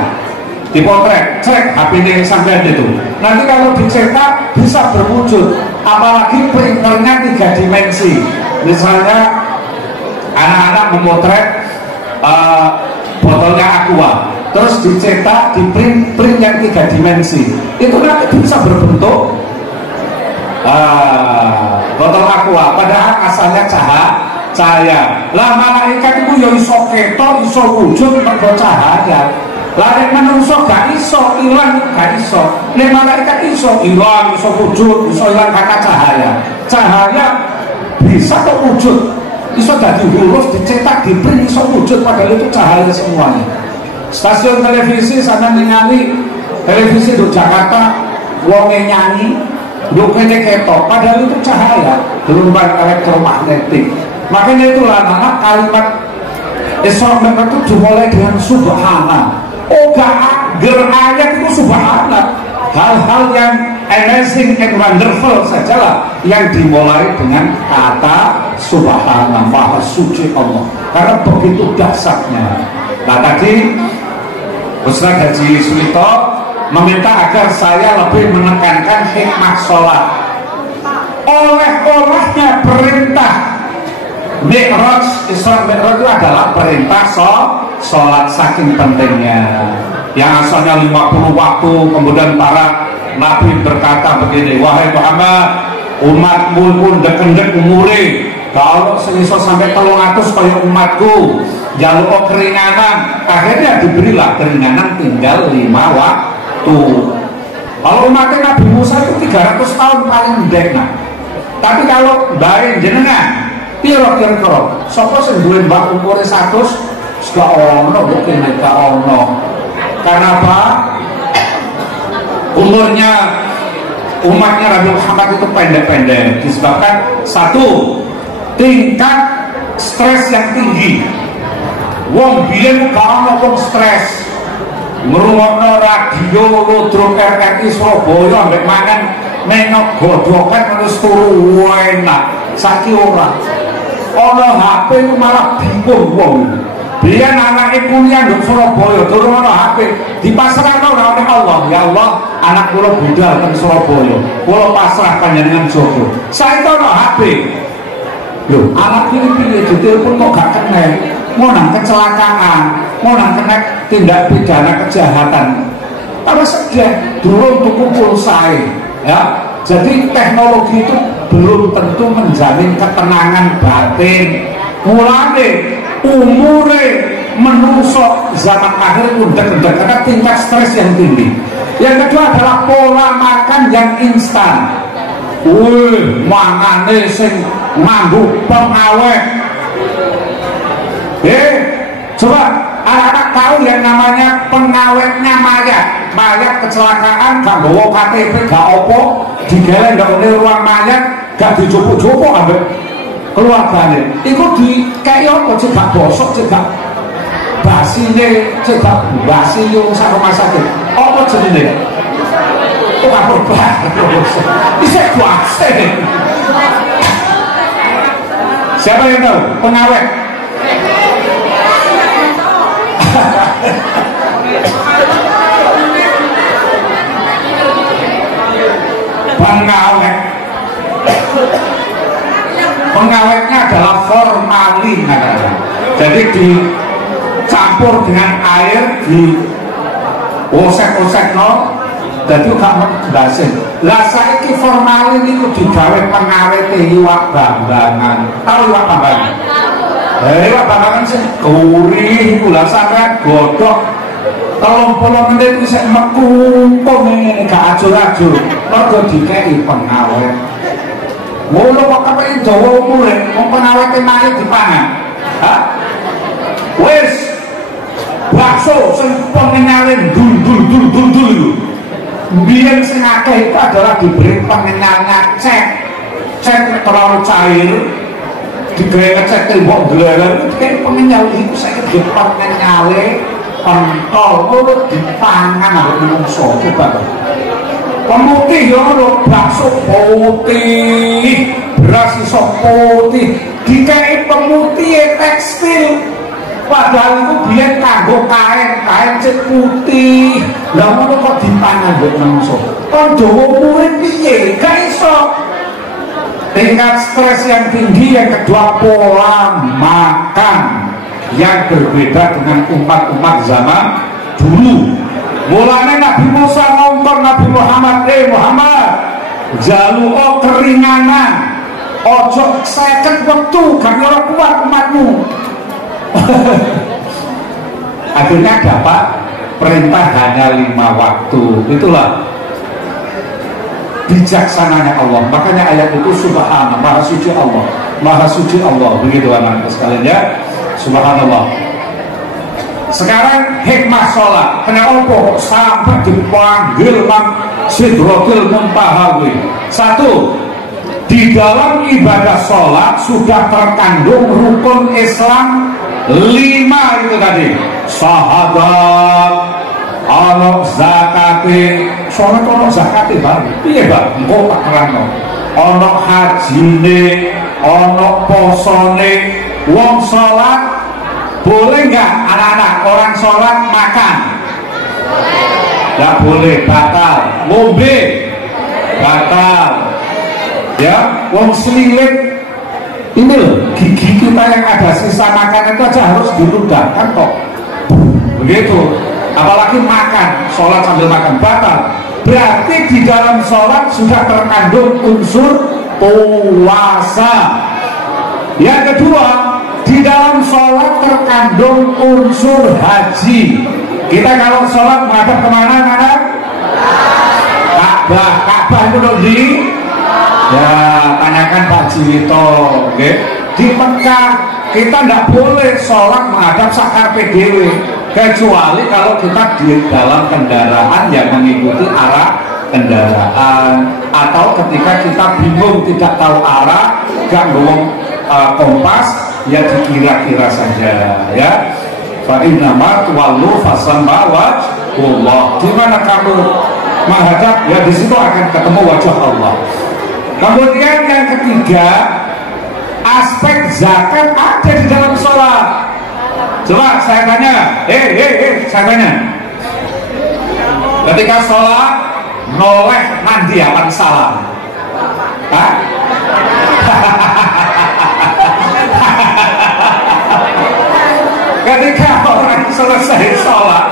Dipotret, cek HP-nya sampai itu. Nanti kalau dicetak bisa berwujud, apalagi printernya 3 dimensi. Misalnya anak-anak memotret botolnya Aqua, terus dicetak di print yang 3 dimensi, itu nanti bisa berbentuk botol Aqua, padahal asalnya cahaya. Lah malaikat itu ya iso ketok, iso wujud mergo cahaya. Lah nek manungsa gak iso, ilang gak iso. Nek malaikat iso ilang, iso wujud, iso ilang karena cahaya. Cahaya bisa kok wujud, iso dadi huruf, dicetak, di print, iso wujud, padahal itu cahaya semuanya. Stasiun televisi sana ningali televisi di Jakarta, wonge nyanyi, lukene ketok, padahal itu cahaya, gelombang elektromagnetik. Makanya itulah anak kalimat Isra Mi'raj itu dimulai dengan subhanallah. Ayat itu subhanallah. Hal-hal yang amazing and wonderful sajalah yang dimulai dengan kata subhanallah, maha suci Allah, karena begitu dahsyatnya. Nah tadi Ustaz Haji Sulito meminta agar saya lebih menekankan hikmah sholat. Oleh-olehnya perintah Mi'raj, Isra Mi'raj itu adalah perintah sholat, saking pentingnya. Yang asalnya 50 waktu, kemudian para Nabi berkata begini, wahai Muhammad, umatmu pun dek-dek umure, kalau seiso sampai 300 kaya umatku, jaluk keringanan, akhirnya diberilah keringanan tinggal 5 waktu. Kalau umatnya Nabi Musa itu 300 tahun paling dekna. Tapi kalau dari jenengan, kira-kira sapa sing duwe mbak umure 100 gak ono, mungkin gak ono. Karena apa? Umurnya umatnya Nabi Muhammad itu pendek-pendek disebabkan satu, tingkat stres yang tinggi. Wong biyen gak ono wong stres, ngrungokno radio Ludruk RRI Surabaya ambek mangan nengok godokan terus turu enak. Saiki ora ono HP itu malah bingung wong. Biyen anake kuliah di Surabaya durung ono HP, dipasrahno oleh Allah. Ya Allah, anak kula budal teng Surabaya, kula pasrah panjenengan Joko. Saiki ono HP. Lho, anak iki piye ditelepon kok gak kena? Mau nang kecelakaan, mau nang kena tindak pidana kejahatan. Apa sedih durung tuku pulsae, ya. Jadi teknologi itu belum tentu menjamin ketenangan batin. Mulane umure menungso zaman akhir udah karena tingkat stres yang tinggi. Yang kedua adalah pola makan yang instan. Mangane sing nganggo pengawet. Coba anak-anak tahu yang namanya pengawetnya mayat. Mayat kecelakaan gak bawa KTP gak opo, digeleng gak di ruang mayat, gak dijupuk-jupuk ambek keluarganya. Itu dikei apa cek gak bosok, cek gak basine, cek gak basi yung sa rumah sakit. Apa jenenge? Oh gak berubah. Bisa kuasa. Siapa yang tahu? Pengawet. Pengawetnya adalah formalin, jadi dicampur dengan air, di osek-osek no, jadi kamu jelasin. Lah saiki formalin itu digawe pengawet iwak bambangan. Tahu iwak bambangan? Iwak bambangan sih gurih, gula sampai godok 30 menit bisa mekungkung ini gak ajur-ajur. Mergo dikei pengawet. Mulu kok kepengen Jawa umure, wong pengawete mari dipangan. Hah? Wis bakso sing pengenyale dul. Biyen sing akeh itu adalah diberi pengenyalnya cek terlalu cair. Digawe ngecek tembok dleren, kayak pengenyal itu saya di pengenyale pentol, mulu dipangan ambek menungso coba. Pemutih ya lho, bakso putih, beras iso putih, dikei pemutih tekstil. Padahal itu biyen kanggo kain cek putih. Lah ngono kok dipangan mbok menungso. Kon Jawa murid piye? Gak iso. Tingkat stres yang tinggi, yang kedua pola makan yang berbeda dengan umat-umat zaman dulu. Mulanya Nabi Musa ngomong Nabi Muhammad, Muhammad jaluo keringanan, ojo seket waktu karena kuat umatmu. Akhirnya dapat perintah hanya 5 waktu. Itulah bijaksananya Allah. Makanya ayat itu subhanallah, maha suci Allah, maha suci Allah. Begitu anak-anak sekalian ya, subhanallah. Sekarang hikmah sholat, kenapa sampai dipanggil Mang Sidrotil Muntahawi? 1, di dalam ibadah sholat sudah terkandung rukun Islam 5 itu tadi. Sahadat, ono zakati, sholat ono zakati bang, iya bang, engkau tak terang. Ono hajine, ono posone, wong sholat. Boleh nggak anak-anak orang sholat makan? Nggak boleh, batal. Ngombe batal. Ya, wong selilit ini loh, gigi kita yang ada sisa makan itu aja harus diludahkan kok. Begitu. Apalagi makan, sholat sambil makan batal. Berarti di dalam sholat sudah terkandung unsur puasa. Yang kedua, di dalam sholat terkandung unsur haji. Kita kalau sholat menghadap kemana? Ka'bah. Ka'bah itu di? Ya, tanyakan Pak Jiwito. Okay? Di Mekah kita tidak boleh sholat menghadap sakar PDW, kecuali kalau kita di dalam kendaraan yang mengikuti arah kendaraan, atau ketika kita bingung tidak tahu arah, gak ngomong kompas, ya dikira-kira saja ya. Fa inna ma tuwallu fasamma wajhullah. Di mana kamu menghadap, ya di situ akan ketemu wajah Allah. Kemudian yang ketiga, aspek zakat ada di dalam sholat. Coba saya tanya, saya tanya, ketika sholat noleh mandi apa salam? Hah? Ketika orang selesai sholat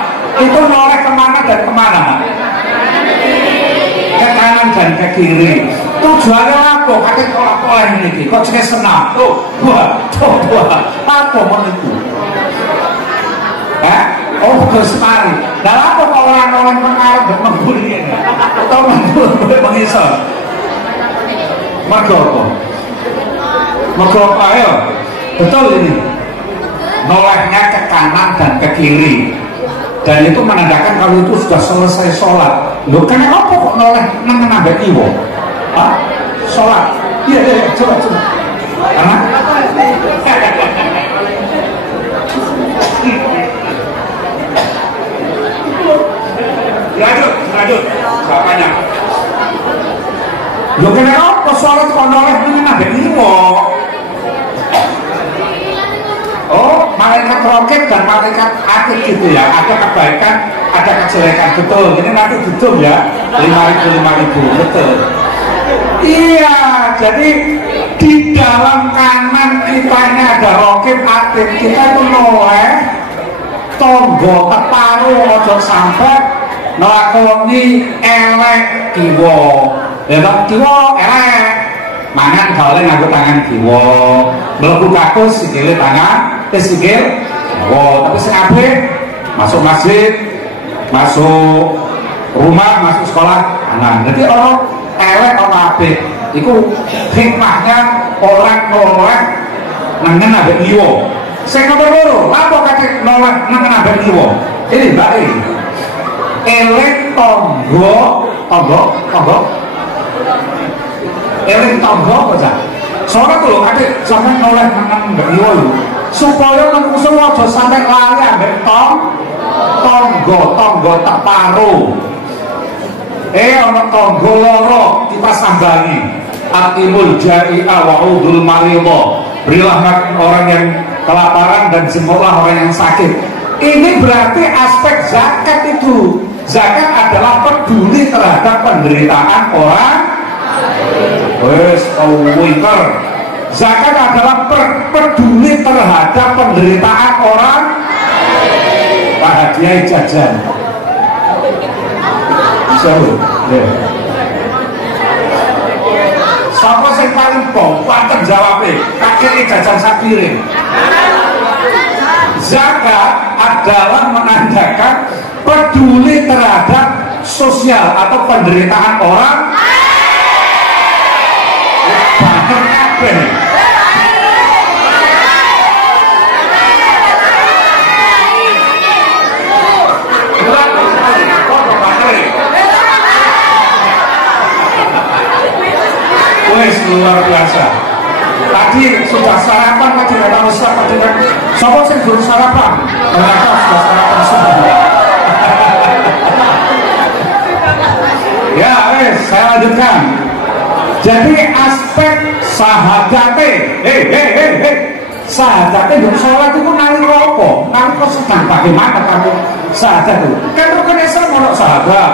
itu noleh kemana dan kemana? Ke kanan dan ke kiri. Tujuannya apa? Kakek pola-pola ini kok jadi senang. Tuh, buah. Apa mau itu? Oh, Gus mari. Lah apa kok ora noleh pengarep mbek mengguri ngene? Utawa mengguri mengisor. Mergo apa? Mergo apa ayo? Betul ini. Nolehnya ke kanan dan ke kiri. Dan itu menandakan kalau itu sudah selesai sholat. Loh, kenapa kok noleh nang nambah iwo? Hah? Sholat? Iya, coba. Karena lanjut jawabannya. Loh, kenapa sholat kok noleh nang nambah iwo? Oh, malaikat roket dan malaikat atid gitu ya. Ada kebaikan, ada kejelekan, betul. Ini nanti hitung ya, 5.000 betul. Iya, jadi di dalam kanan kita ini ada roket atid. Kita itu noleh tonggo teparu ojo sampai ngelakoni elek kiwo. Ya dong, kiwo elek. Mangan gaule nganggo tangan kiwa, mlebu kakus sikile tangan, sikil kiwa. Tapi sing apik masuk masjid, masuk rumah, masuk sekolah tangan. Jadi orang elek apa apik iku hikmahnya orang noleh nang nambah kiwa. Sing nomor loro, apa kate noleh nang nambah kiwa? Ini bae. Elek tonggo. Eling tonggo apa cak? Soalnya tuh adik sampai noleh nang mbak Iwo lho, supaya menungso aja sampai lali ambek tonggo teparu. Ana tonggo loro kita sambangi. Atimul jai'a wa udul marido. Berilah makan orang yang kelaparan dan jemputlah orang yang sakit. Ini berarti aspek zakat itu. Zakat adalah peduli terhadap penderitaan orang. Wes, winter. Zakat adalah peduli terhadap penderitaan orang. Pak hadiah jajan. Siapa yang paling paten jawabnya? Kakek jajan sapiring. Zakat adalah menandakan peduli terhadap sosial atau penderitaan orang. Wes luar biasa. Tadi sudah sarapan tadi kata Ustaz tadi kan. Sopo sing belum sarapan? Ternyata sudah sarapan semua. Ya, wes saya lanjutkan. Jadi aspek sahadate, sahadate yang sholat itu nalika apa? Nalika sedang bagaimana kamu sahadat itu? Kan rukun Islam ono sahadat,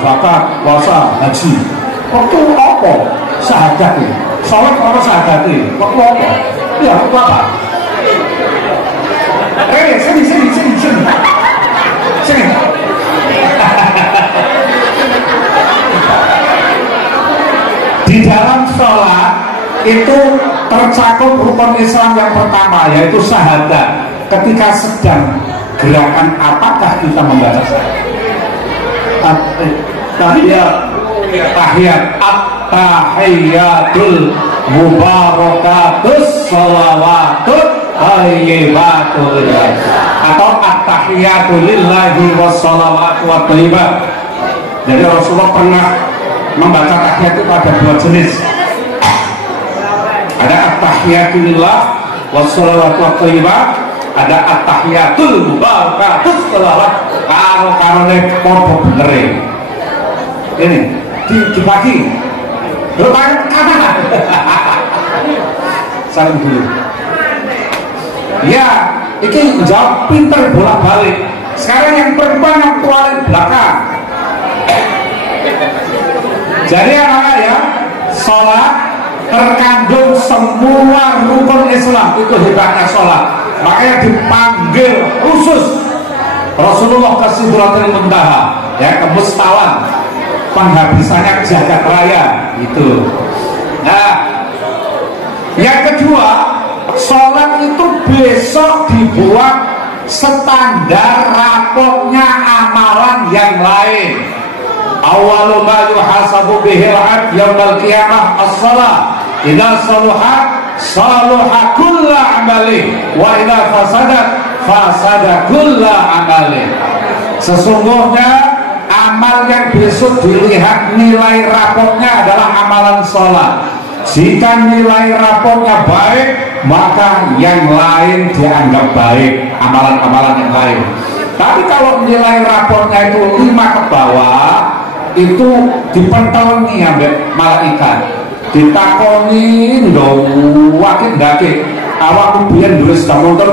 zakat, puasa, haji. Waktu apa? Sahadat itu. Sholat ono sahadat itu. Waktu apa? Ya, waktu apa? Sini. Di dalam sholat itu tercakup rukun Islam yang pertama, yaitu syahadat. Ketika sedang gerakan apakah kita membaca tahiyat at-tahiyatul mubarakatus sholawatut thayyibatul atau at-tahiyatul lillahi wassalawatu wa thayyibat. Jadi Rasulullah pernah membaca tahiyat itu ada dua jenis. Ada at-tahiyatul lillah wassalawatu wa thayyibat, ada at-tahiyatul mubarakatus sholawat karo-karone padha benere. Ini dibagi lumayan kanan. Saling dulu ya, ini jawab pinter bolak balik. Sekarang yang perempuan yang paling belakang. Jadi anak-anak ya, sholat terkandung semua rukun Islam. Itu hebatnya sholat. Makanya dipanggil khusus Rasulullah ke Sidratul Muntaha, ya, ke Mustawan, penghabisannya jagat raya itu. Nah, yang kedua, sholat itu besok dibuat standar rapotnya amalan yang lain. Awwalu ma yuhasabu bihil 'abd yaumil qiyamah as-shalah. Idza saluhat saluha kullu 'amali wa idza fasadat fasada kullu 'amali. Sesungguhnya amal yang besok dilihat nilai rapotnya adalah amalan sholat. Jika nilai rapotnya baik, maka yang lain dianggap baik, amalan-amalan yang lain. Tapi kalau nilai rapotnya itu 5 ke bawah, itu dipentelni ambek malaikat, ditakoni ndong wakil ndake awakmu biyen duwe sepeda motor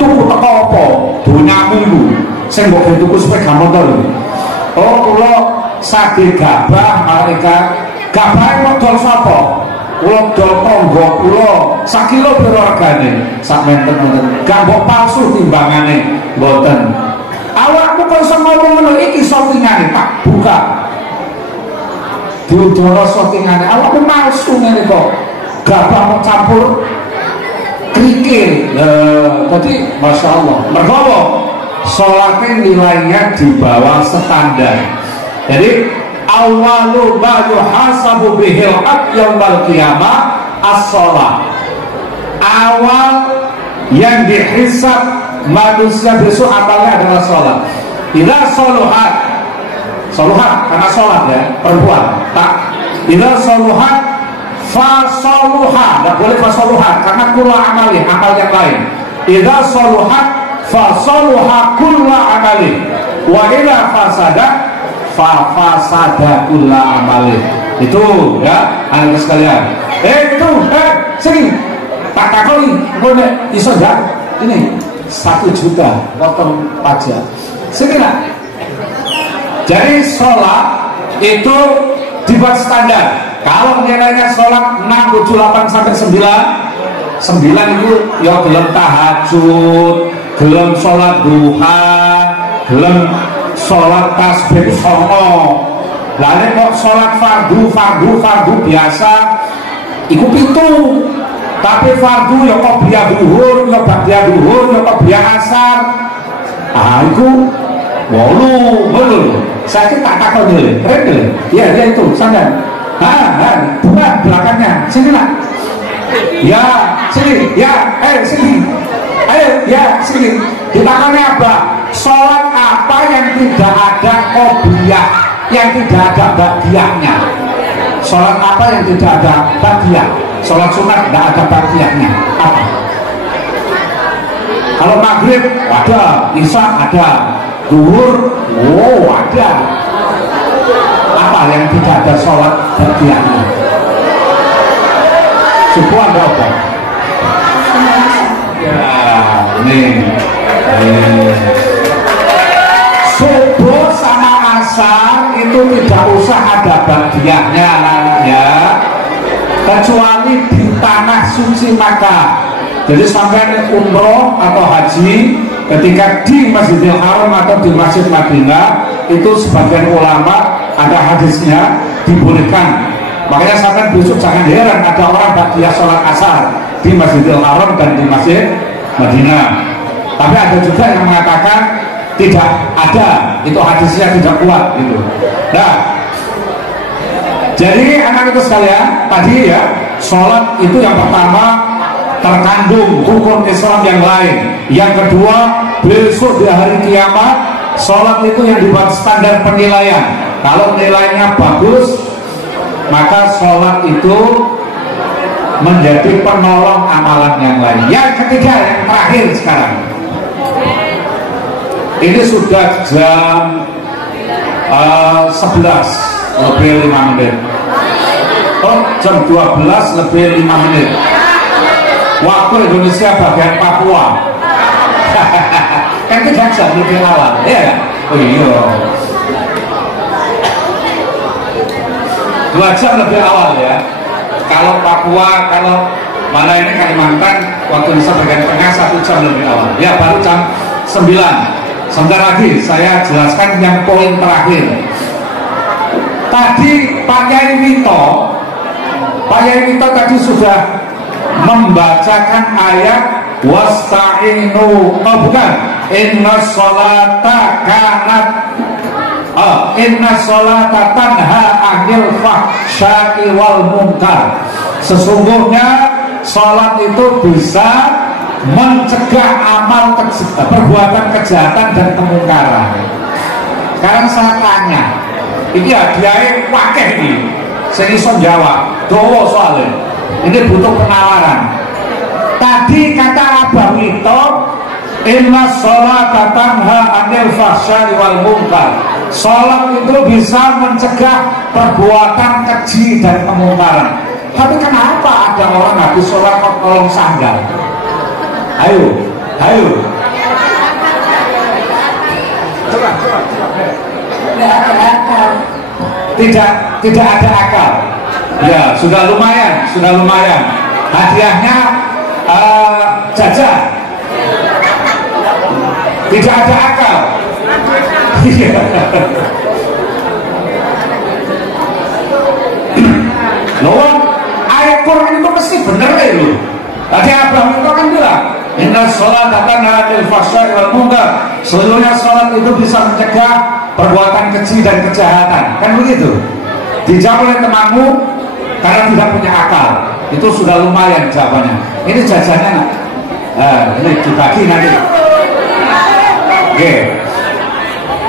tuku teko apa donyamu iku sing mbok tuku sepeda motor. Oh kula sadhe gabah malaikat. Gabahe modal sapa? Kula dol tangga kula sak kilo pira regane? Sak menten menten. Gak mbok palsu timbangane mboten. Awakmu kok iso ngomong ngono iki shoppingane tak buka. Diudara shoppingane awakmu palsu ngene kok. Gabah kok campur krikil. Jadi Masya Allah. Mergo sholatnya nilainya di bawah standar. Jadi awwalu ma yuhasabu bihil 'abd yaumil qiyamah as-shalah. Awal yang dihisab manusia besok amalnya adalah sholat. Idza saluhat, saluhat karena sholat ya, perempuan. Tak. Idza saluhat fa saluha, enggak boleh fa saluhat karena kullu amali, amal yang lain. Idza saluhat fa saluha kullu amali wa idza fasada fa fasada kullu amali. Itu ya, anak sekalian. Itu sini tak takoni boleh iso enggak? Ini 1 juta potong pajak. Sini lah. Jadi sholat itu dibuat standar. Kalau nilainya sholat 6, 7, 8 sampai 9 itu ya gelem tahajud, gelem sholat duha, gelem sholat tasbih songo. Lalu kok sholat fardu biasa iku 7. Tapi fardu ya kok biya duhur, ya ba'da duhur, ya kok biya asar. Iku 8. Saya tak takut dulu, keren dulu. Ya dia itu, sadar. Bukan belakangnya, sini lah. Ya, sini, ya, sini. Ayo, ya, sini. Di belakangnya apa? Sholat apa yang tidak ada qobliyah, yang tidak ada ba'diyahnya? Sholat apa yang tidak ada ba'diyah? Sholat sunat tidak ada ba'diyahnya. Apa? Kalau maghrib ada, isya ada, zuhur ada. Apa yang tidak ada sholat ba'diyahnya? Subuh ada apa? Ya, ini subuh sama asar itu tidak usah ada ba'diyahnya ya, kecuali di tanah suci Makkah. Jadi sampai umroh atau haji ketika di Masjidil Haram atau di Masjid Madinah itu sebagian ulama ada hadisnya dibolehkan. Makanya sampai besok jangan heran ada orang ba'diyah sholat asar di Masjidil Haram dan di Masjid Madinah. Tapi ada juga yang mengatakan tidak ada, itu hadisnya tidak kuat gitu. Nah, jadi anak itu sekalian tadi ya, sholat itu yang pertama terkandung hukum Islam yang lain. Yang kedua, besok di hari kiamat sholat itu yang dibuat standar penilaian. Kalau nilainya bagus, maka sholat itu menjadi penolong amalan yang lain. Yang ketiga, yang terakhir sekarang. Ini sudah jam 11 lebih 5 menit. Oh, jam 12 lebih 5 menit. Waktu Indonesia bagian Papua. Kan 3 jam lebih awal, ya? Oh iya. 2 jam lebih awal ya. Kalau Papua, kalau mana ini Kalimantan, waktu Indonesia bagian tengah 1 jam lebih awal. Ya, baru jam 9. Sebentar lagi saya jelaskan yang poin terakhir. Tadi Pak Yai Mito tadi sudah membacakan ayat wasta'inu, oh bukan, inna sholata kanat, inna sholata tanha anil fahsya'i wal munkar. Sesungguhnya sholat itu bisa mencegah amal perbuatan kejahatan dan kemungkaran. Sekarang saya tanya, ini hadiahnya wakil ini, saya iso jawab, dowo soalnya, ini butuh penawaran. Tadi kata Abah Wito, inna sholata tanha anil fahsya'i wal munkar. Sholat itu bisa mencegah perbuatan keji dan kemungkaran. Tapi kenapa ada orang habis sholat kok tolong sandal? Ayo, ayo. Coba. Tidak ada akal. Ya, sudah lumayan. Hadiahnya jajan. Tidak ada akal. Loh, ayat Quran itu mesti bener ya lu. Tadi Abraham itu kan bilang, inna sholat tanha anil fahsya'i wal munkar. Seluruhnya sholat itu bisa mencegah perbuatan keji dan kejahatan, kan begitu? Dijawab oleh temanmu karena tidak punya akal. Itu sudah lumayan jawabannya. Ini jajannya nak. Ini dibagi nanti. Oke.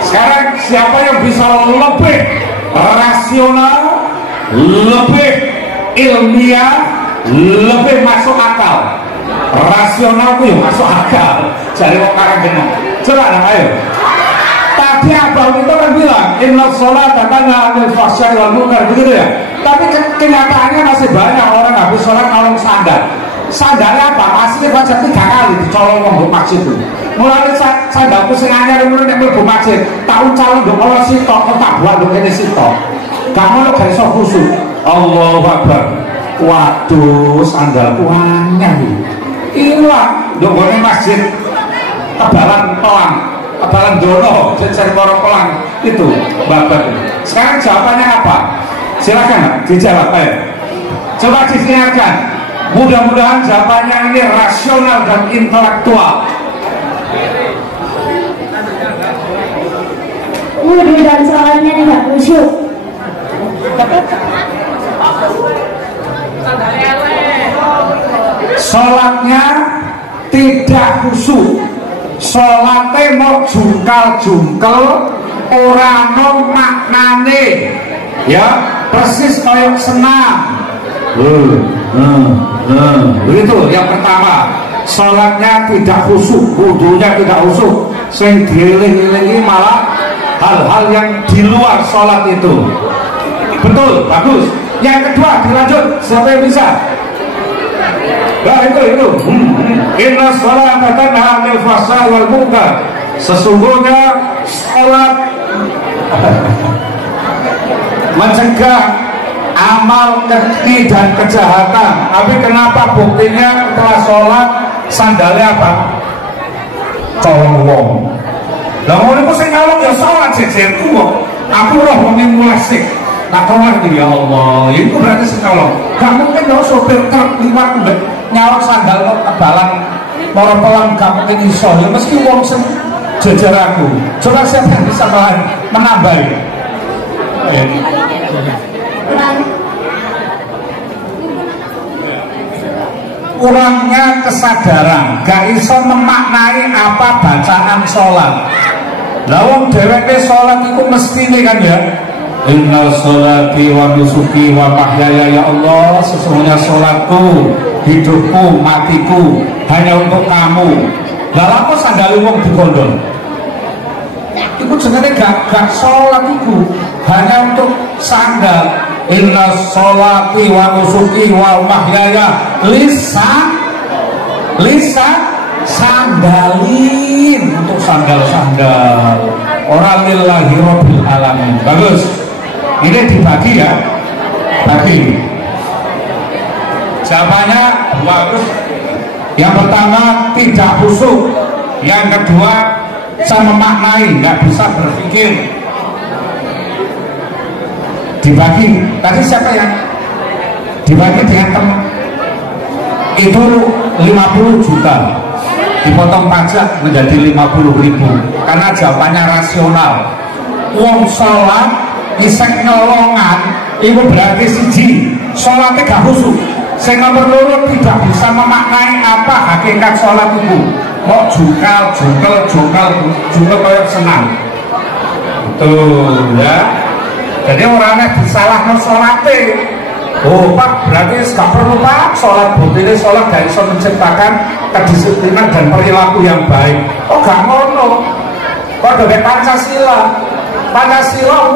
Sekarang siapa yang bisa lebih rasional, lebih ilmiah, lebih masuk akal? Rasional itu ya masuk akal. Jadi orang karang. Coba lah, ayo. Tadi Abah itu kan bilang inna sholat tanha anil fahsya'i wal munkar, begitu ya. Tapi kenyataannya masih banyak orang habis sholat nolong sandal. Sandalnya apa? Asli baca 3 kali dicolong wong masjid itu. Mulai sandalku sing anyar ngono nek mlebu masjid, tahu calon ndok ora sitok tak buat ndok kene sitok. Gak ngono gak iso khusuk. Allahu Akbar. Waduh, sandalku anyar iki. Ilang ndok ngene masjid kebalan pelang. Abalan dono, cari borong pelang itu babat. Sekarang jawabannya apa? Silakan dijawab, ayo. Coba disiarkan. Mudah-mudahan jawabannya ini rasional dan intelektual. Wudhu dan sholatnya tidak khusyuk. Sholatnya tidak khusyuk. Sholatnya mau jungkal-jungkel, ora ono maknane, ya persis kayak senam. Begitu yang pertama. Sholatnya tidak khusyuk, wudunya tidak khusyuk. Sing dieling-elingi malah hal-hal yang di luar sholat itu. Betul, bagus. Yang kedua dilanjut, siapa yang bisa? Nah itu inna sholata tanha anil fahsya'i wal munkar. Sesungguhnya sholat mencegah amal keji dan kejahatan. Tapi kenapa buktinya setelah sholat sandalnya apa? Colong wong. Lah ngono kok sing nyolong ya sholat jejerku kok. Aku roh wong mulasik. Tak tolong ya Allah, itu berarti sekolong. Gak mungkin dong sopir truk liwat nyalok sandal kok tebalan moro pelang gak mungkin iso. Ya meski wong sing jejer aku. Coba siapa yang bisa menambahi? Kurangnya kesadaran, gak iso memaknai apa bacaan sholat. Lah wong dheweke sholat itu mesti nih kan ya. Inna sholati wa nusuki wa mahyaya ya Allah, sesungguhnya sholatku, hidupku, matiku hanya untuk kamu. Lah apa sandal wong digondol? Iku jenenge gak sholat iku, hanya untuk sandal. Inna sholati wa nusuki wa mahyaya sandalin, untuk sandal-sandal. Orang lillahi rabbil alamin. Bagus. Ini dibagi ya, bagi. Jawabannya bagus. Yang pertama tidak khusyuk, yang kedua bisa memaknai, nggak bisa berpikir. Dibagi. Tadi siapa yang dibagi dengan teman? Itu 50 juta. dipotong pajak menjadi 50.000 karena jawabannya rasional. Wong sholat isek nyolongan itu berarti siji sholatnya gak khusyuk, sehingga menurut tidak bisa memaknai apa hakikat sholat itu. Kok jungkel kayak senang betul ya. Jadi orangnya disalahkan sholatnya. Oh Pak, berarti gak perlu Pak sholat buktinya sholat dari bisa menciptakan kedisiplinan dan perilaku yang baik. Oh gak ngono, kok ada Pancasila. Pancasila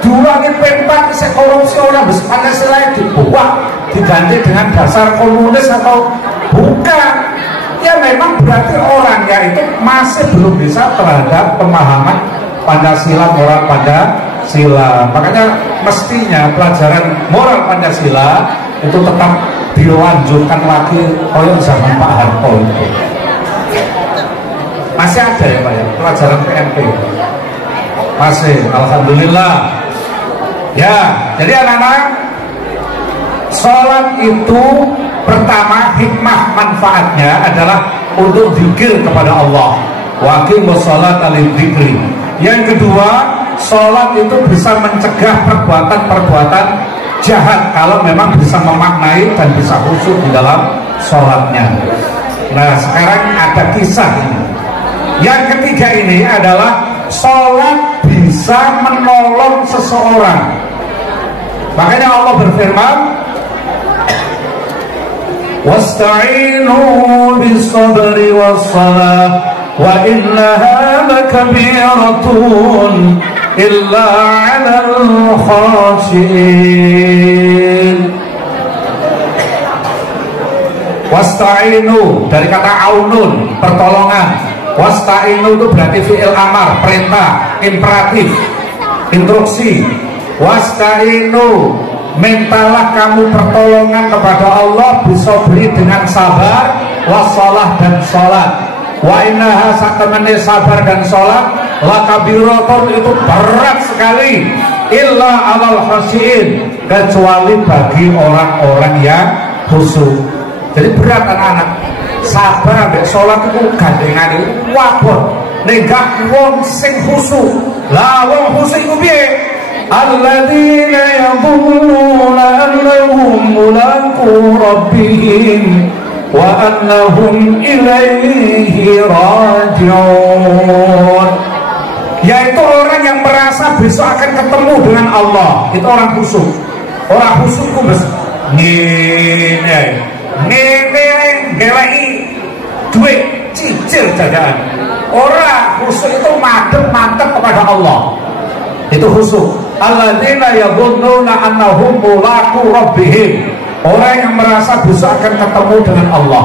dua ini pempat bisa korupsi orang, Pancasila dibuat diganti dengan dasar komunis atau bukan. Ya memang berarti orangnya itu masih belum bisa terhadap pemahaman Pancasila, moral Pancasila. Makanya mestinya pelajaran moral Pancasila itu tetap dilanjutkan lagi koyok zaman Pak Harto itu. Masih ada ya Pak ya pelajaran PMP? Masih, alhamdulillah. Ya, jadi anak-anak, sholat itu pertama hikmah manfaatnya adalah untuk zikir kepada Allah. Wa aqimus sholata lidzikri. Yang kedua, sholat itu bisa mencegah perbuatan-perbuatan jahat kalau memang bisa memaknai dan bisa khusyuk di dalam sholatnya. Nah, sekarang ada kisah ini. Yang ketiga ini adalah sholat bisa menolong seseorang. Makanya Allah berfirman, wasta'inu bis-sabri was-salah wa innaha lakabiratun illa 'alal khashiin. Wasta'inu dari kata aunun, pertolongan. Wasta'inu itu berarti fi'il amar, perintah, imperatif, instruksi. Wasta'inu, mintalah kamu pertolongan kepada Allah bisobri dengan sabar, wassalah dan sholat. Wa innaha satamani sabar dan sholat lakabiratun itu berat sekali illa alal khasyiin, kecuali bagi orang-orang yang khusyuk. Jadi berat anak-anak. Sabar ambek sholat itu gandengan itu wabon negak wong sing khusyuk. Lah wong khusyuk iku piye? Alladzina yadhunnuna annahum mulaqu rabbihim wa annahum ilaihi raji'un. Yaitu orang yang merasa besok akan ketemu dengan Allah. Itu orang khusyuk. Orang khusyuk ku wis ngene gelai duit cicil jagaan. Orang khusyuk itu mantep kepada Allah. Itu khusyuk. Alladzina yadhunnuna annahum mulaqu rabbihim. Orang yang merasa besok akan ketemu dengan Allah.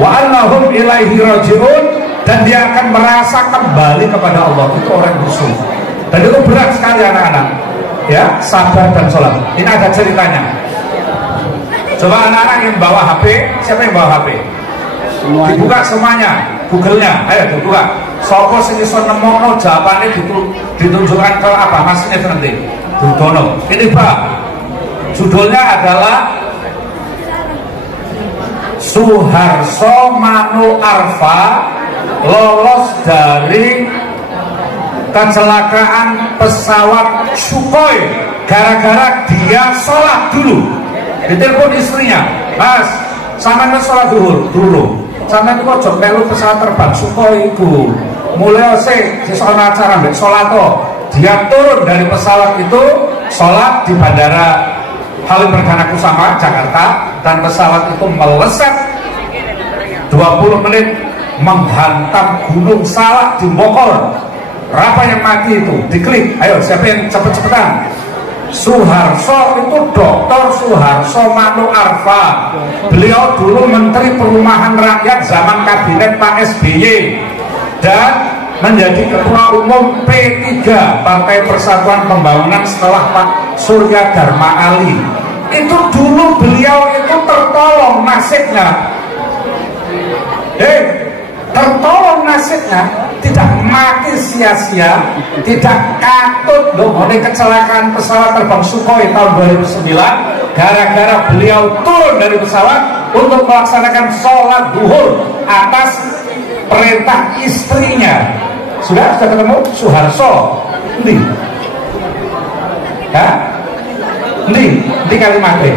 Wa annahum ilaihi raji'un, dan dia akan merasa kembali kepada Allah. Itu orang khusyuk. Dan itu berat sekali anak-anak. Ya, sabar dan sholat. Ini ada ceritanya. Coba anak-anak yang bawa HP, siapa yang bawa HP? Semuanya. Dibuka semuanya, Google-nya, ayo dibuka. Sopo sing iso nemokno jawabannya ditunjukkan ke apa? Masnya nanti. Dudono. Ini Pak. Judulnya adalah Suharso Manu Arfa lolos dari kecelakaan pesawat Sukhoi gara-gara dia sholat dulu. Ditelepon istrinya, Mas, sama kan sholat duhur dulu. Sama itu kok melu pesawat terbang Sukhoi itu. Mulai si soal acara mbak sholat dia turun dari pesawat itu, sholat di bandara Halim Perdana Kusuma Jakarta, dan pesawat itu melesat 20 menit menghantam Gunung Salak di Bogor. Berapa yang mati itu? Diklik, ayo siapa yang cepet-cepetan? Suharso itu Dr. Suharso Manu Arfa. Beliau dulu Menteri Perumahan Rakyat zaman kabinet Pak SBY dan menjadi Ketua Umum P3 Partai Persatuan Pembangunan setelah Pak Surya Dharma Ali. Itu dulu beliau itu tertolong nasibnya. Tertolong nasibnya, tidak mati sia-sia, tidak katut oleh kecelakaan pesawat terbang Sukhoi tahun 2009 gara-gara beliau turun dari pesawat untuk melaksanakan sholat duhur atas perintah istrinya. Sudah ketemu Suharso? Ndi? Hah? Ndi kalimatnya?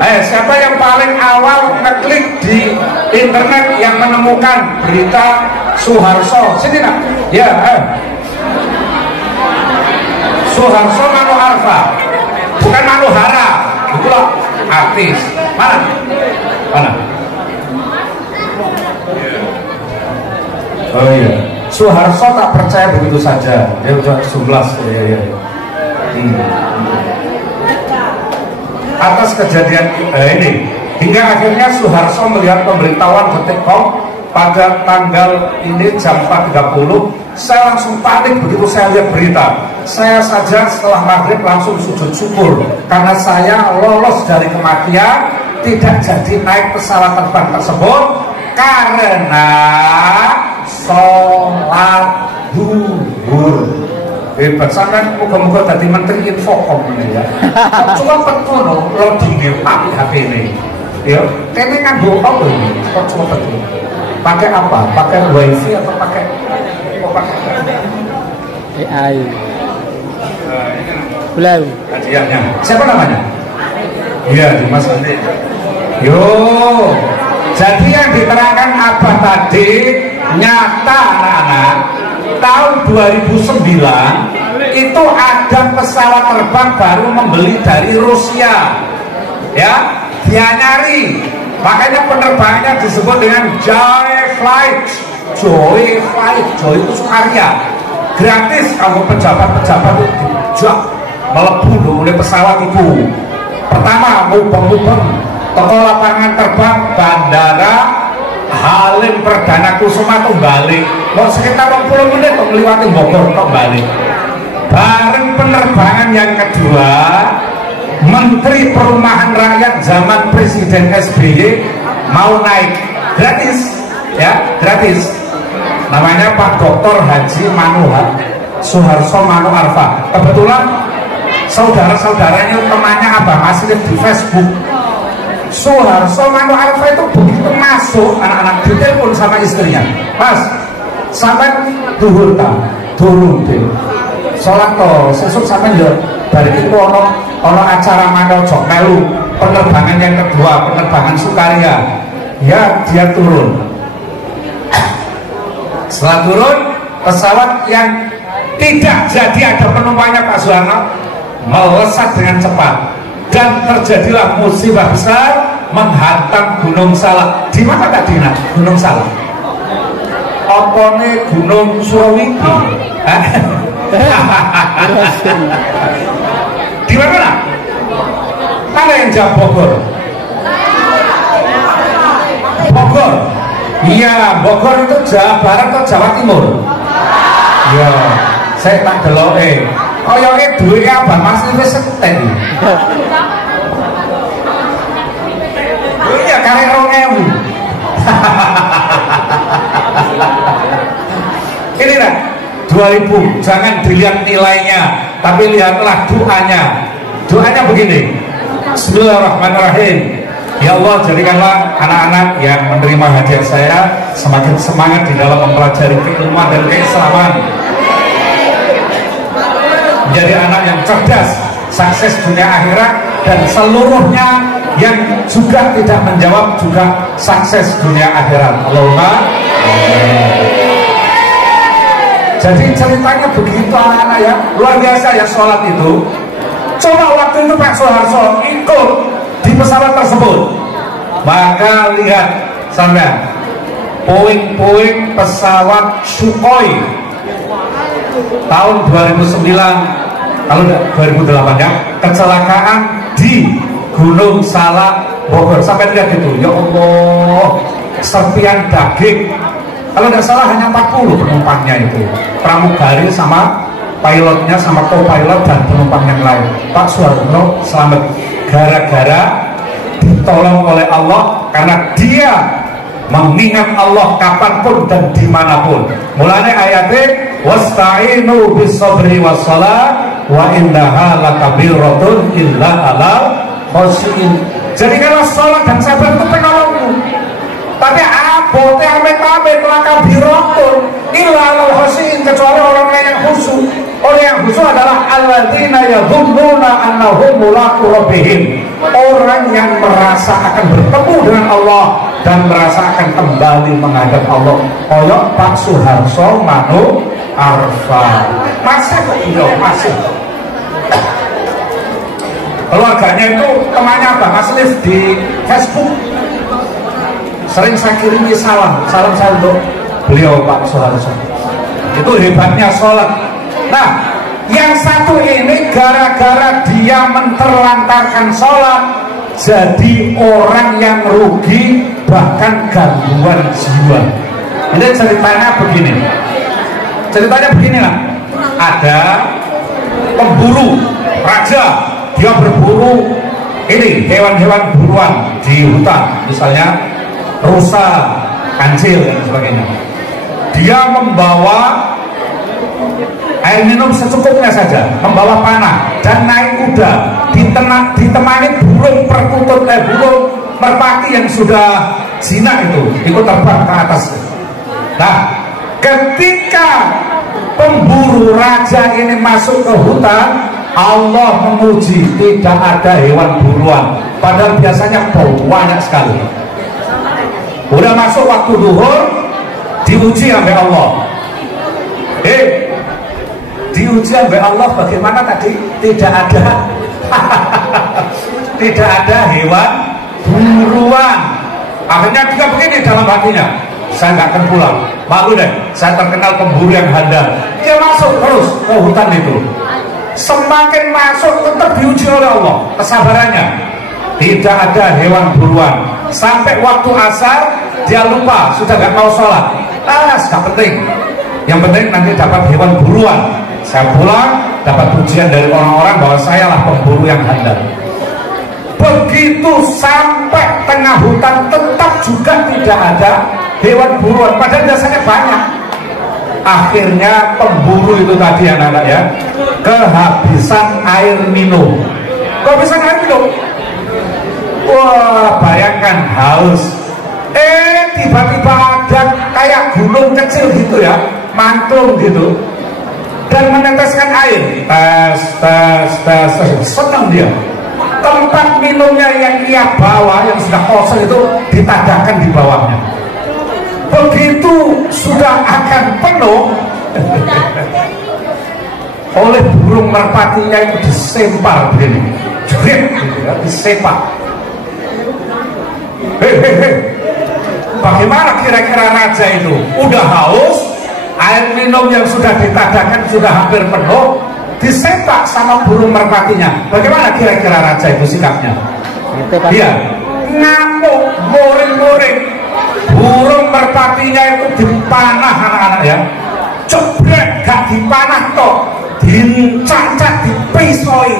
Siapa yang paling awal ngeklik di internet yang menemukan berita Suharso? Sini nak? Ya. Suharso Manu Arfa, bukan Manuhara. Itulah artis. Mana? Oh iya. Suharso tak percaya begitu saja. Dia udah 11. Ya. Atas kejadian ini, hingga akhirnya Suharso melihat pemberitahuan detik.com pada tanggal ini jam 4.30. Saya langsung panik begitu saya lihat berita. Saya saja setelah maghrib langsung sujud syukur karena saya lolos dari kematian, tidak jadi naik pesawat terbang tersebut karena sholat duhur. Hebat, sampai moga-moga tadi menteri Infocom ini ya. Cuma betul loh, loadingnya pakai HP ini. Ya, ini kan apa ini? Kok cuma betul? Pakai apa? Pakai wifi atau pakai AI? Belum. Kajiannya. Siapa namanya? Iya, Dimas Andi. Yo, jadi yang diterangkan Abah tadi nyata anak-anak. Tahun 2009 itu ada pesawat terbang baru membeli dari Rusia, ya, dia nyari, makanya penerbangannya disebut dengan Joy Flight. Joy itu Sukarya, gratis kalau pejabat-pejabat itu dijak melebu oleh pesawat itu. Pertama mubeng-mubeng toko lapangan terbang bandara Halim Perdana Kusuma tuh balik, mau sekitar 20 menit kok melewati Bogor kok balik. Bareng penerbangan yang kedua, Menteri Perumahan Rakyat zaman Presiden SBY mau naik gratis, ya gratis. Namanya Pak Dr. Haji Suharso Manu Arfa. Kebetulan saudara-saudaranya temannya Abah Masrif di Facebook. Suharso Manu Arfa itu begitu masuk anak-anak ditelepon sama istrinya, Mas sampai duhur ta durung deh sholat to sesuk sampai yo balik itu ono acara manojok melu penerbangan yang kedua, penerbangan Sukarya. Ya dia turun. Setelah turun, pesawat yang tidak jadi ada penumpangnya Pak Suharno melesat dengan cepat dan terjadilah musibah besar menghantam Gunung Salak. Di mana tadi nak Gunung Salak? Opone Gunung Surawiki. Di mana nak? Mana yang jawab Bogor? Bogor. Iya, Bogor itu Jawa Barat atau Jawa Timur? Iya, saya tak delok koyoke duwe apa Mas itu seten. Iya kare 2000. Ini lah 2000, jangan dilihat nilainya, tapi lihatlah doanya. Doanya begini. Bismillahirrahmanirrahim. Ya Allah, jadikanlah anak-anak yang menerima hadiah saya semakin semangat di dalam mempelajari keilmuan dan keislaman, menjadi anak yang cerdas, sukses dunia akhirat, dan seluruhnya yang juga tidak menjawab juga sukses dunia akhirat. Allahumma. Jadi ceritanya begitu anak-anak ya, luar biasa ya sholat itu. Coba waktu itu Pak Suharso ikut di pesawat tersebut, maka lihat sampai puing-puing pesawat Sukhoi tahun 2009, kalau 2008 ya, kecelakaan di Gunung Salak Bogor. Sampai lihat itu, ya Allah, serpian daging. Kalau tidak salah hanya 40 penumpangnya itu, pramugari sama pilotnya sama co-pilot dan penumpang yang lain. Pak Suharno selamat gara-gara ditolong oleh Allah karena dia mengingat Allah kapanpun dan dimanapun. Mulanya ayatnya wasta'inu bis-sabri was-salat wa innaha lakabiratun illa alal khosyin. Jadi kalau sholat dan sabar itu penolongmu. Tapi abote amit-amit kabiratun illa alal khashiin, kecuali orang yang khusyuk. Orang yang khusyuk adalah alladzina yadhunnuna annahum mulaqu rabbihim, orang yang merasa akan bertemu dengan Allah dan merasa akan kembali menghadap Allah. Koyok Pak Suharso Manu Arfa, masih kok iya masih. Keluarganya itu temannya apa? Mas Liv di Facebook. Sering saya kirimi salam saya untuk beliau Pak Suharso. Itu hebatnya sholat. Nah, yang satu ini gara-gara dia menterlantarkan sholat, jadi orang yang rugi, bahkan gangguan jiwa. Ini ceritanya begini. Ceritanya beginilah. Ada pemburu raja, dia berburu ini hewan-hewan buruan di hutan, misalnya rusa, kancil dan sebagainya. Dia membawa air minum secukupnya saja, membawa panah dan naik kuda, ditemani burung perkutut, burung merpati yang sudah jinak itu ikut terbang ke atas. Nah, ketika pemburu raja ini masuk ke hutan, Allah menguji, tidak ada hewan buruan, padahal biasanya banyak sekali. Udah masuk waktu duhur, diuji sampai Allah. Diuji sampai Allah bagaimana tadi? Tidak ada tidak ada hewan buruan. Akhirnya dia begini dalam hatinya, saya nggak akan pulang, malu deh, saya terkenal pemburu yang handal. Dia masuk terus ke hutan itu. Semakin masuk tetap diuji oleh Allah kesabarannya. Tidak ada hewan buruan. Sampai waktu asar dia lupa, sudah nggak mau sholat. Gak penting. Yang penting nanti dapat hewan buruan. Saya pulang dapat pujian dari orang-orang bahwa saya lah pemburu yang handal. Begitu sampai tengah hutan tetap juga tidak ada hewan buruan, padahal biasanya banyak. Akhirnya pemburu itu tadi anak-anak ya, kehabisan air minum. Kehabisan air minum. Wah, bayangkan haus. Tiba-tiba ada kayak gunung kecil gitu ya, mantul gitu, dan meneteskan air. Tes, senang dia. Tempat minumnya yang ia bawa yang sudah kosong itu ditadahkan di bawahnya. Begitu sudah akan penuh, oleh burung merpatinya itu disempar begini, jebret, gitu ya, disepak. Bagaimana kira-kira raja itu? Udah haus, air minum yang sudah ditadahkan sudah hampir penuh, disepak sama burung merpatinya. Bagaimana kira-kira raja itu sikapnya? Dia ngamuk, moring-moring. Burung merpatinya itu dipanah anak-anak ya, jebret, gak dipanah toh, dicacat, dipisoi.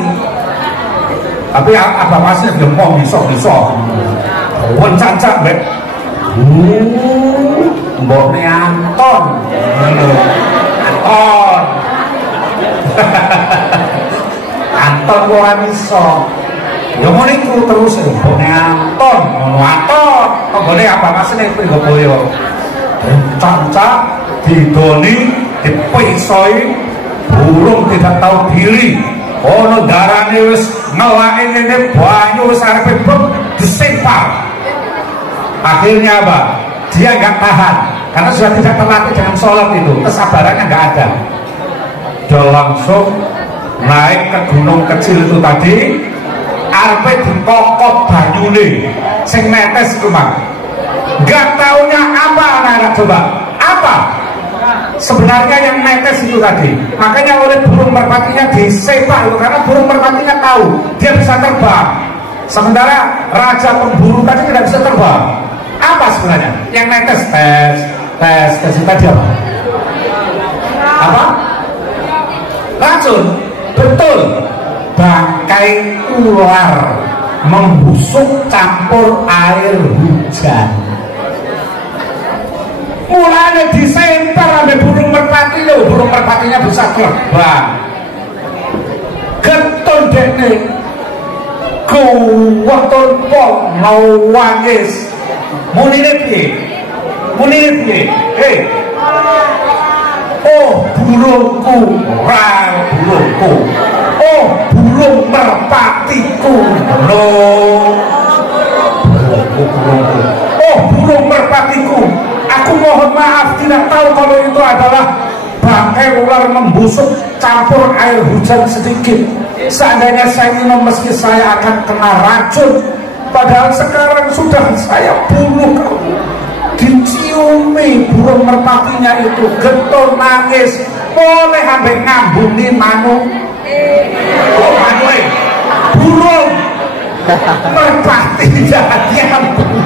Tapi apa masih gempong misok-misok, pun cacat bet. Mbok ne Anton. Anton ora iso. Ya ngono iku terus mbok ne Anton, nggone apa masene Pringgoboyo. Cacat didoni, dipisoi, burung tidak tahu diri. Ono darane wis ngelake ngene banyu wis arepe disempar. Akhirnya apa? Dia nggak tahan karena sudah tidak terlatih dengan sholat itu, kesabarannya nggak ada. Dia langsung naik ke gunung kecil itu tadi, arpe dikokop banyune, sing netes cuma. Nggak taunya apa anak-anak, coba apa? Sebenarnya yang netes itu tadi. Makanya oleh burung merpatinya disepak itu, karena burung merpatinya tahu dia bisa terbang. Sementara raja pemburu tadi tidak bisa terbang. Apa sebenarnya? Yang netes tes tadi apa? Apa? Racun. Betul. Bangkai ular membusuk campur air hujan. Mulanya disempar sampai burung merpati loh. Burung merpatinya bisa terbang. Getun dekne. Kuwaton pol mau wangis. Munine piye? Munir piye? Oh burungku, burungku. Oh burung merpatiku. Burungku. Oh burung merpatiku. Aku mohon maaf tidak tahu kalau itu adalah bangkai ular membusuk campur air hujan sedikit. Seandainya saya minum meski saya akan kena racun. Padahal sekarang sudah saya bunuh kamu. Diciumi burung merpatinya itu, getol nangis, boleh ambek ngambungi manuk. Oh manuk, burung merpati jadi ambung.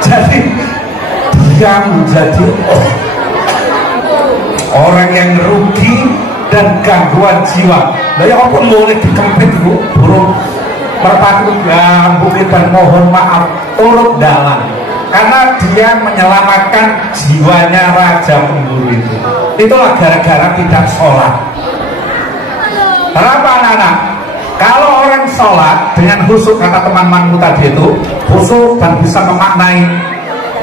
Jadi dia menjadi orang yang rugi dan gangguan jiwa. Lah ya apa boleh dikempit itu burung merpati gambungin dan mohon maaf turut dalam karena dia menyelamatkan jiwanya raja pemburu itu. Itulah gara-gara tidak sholat. Kenapa anak-anak? Kalau orang sholat dengan khusyuk, kata teman-temanmu tadi itu khusyuk dan bisa memaknai,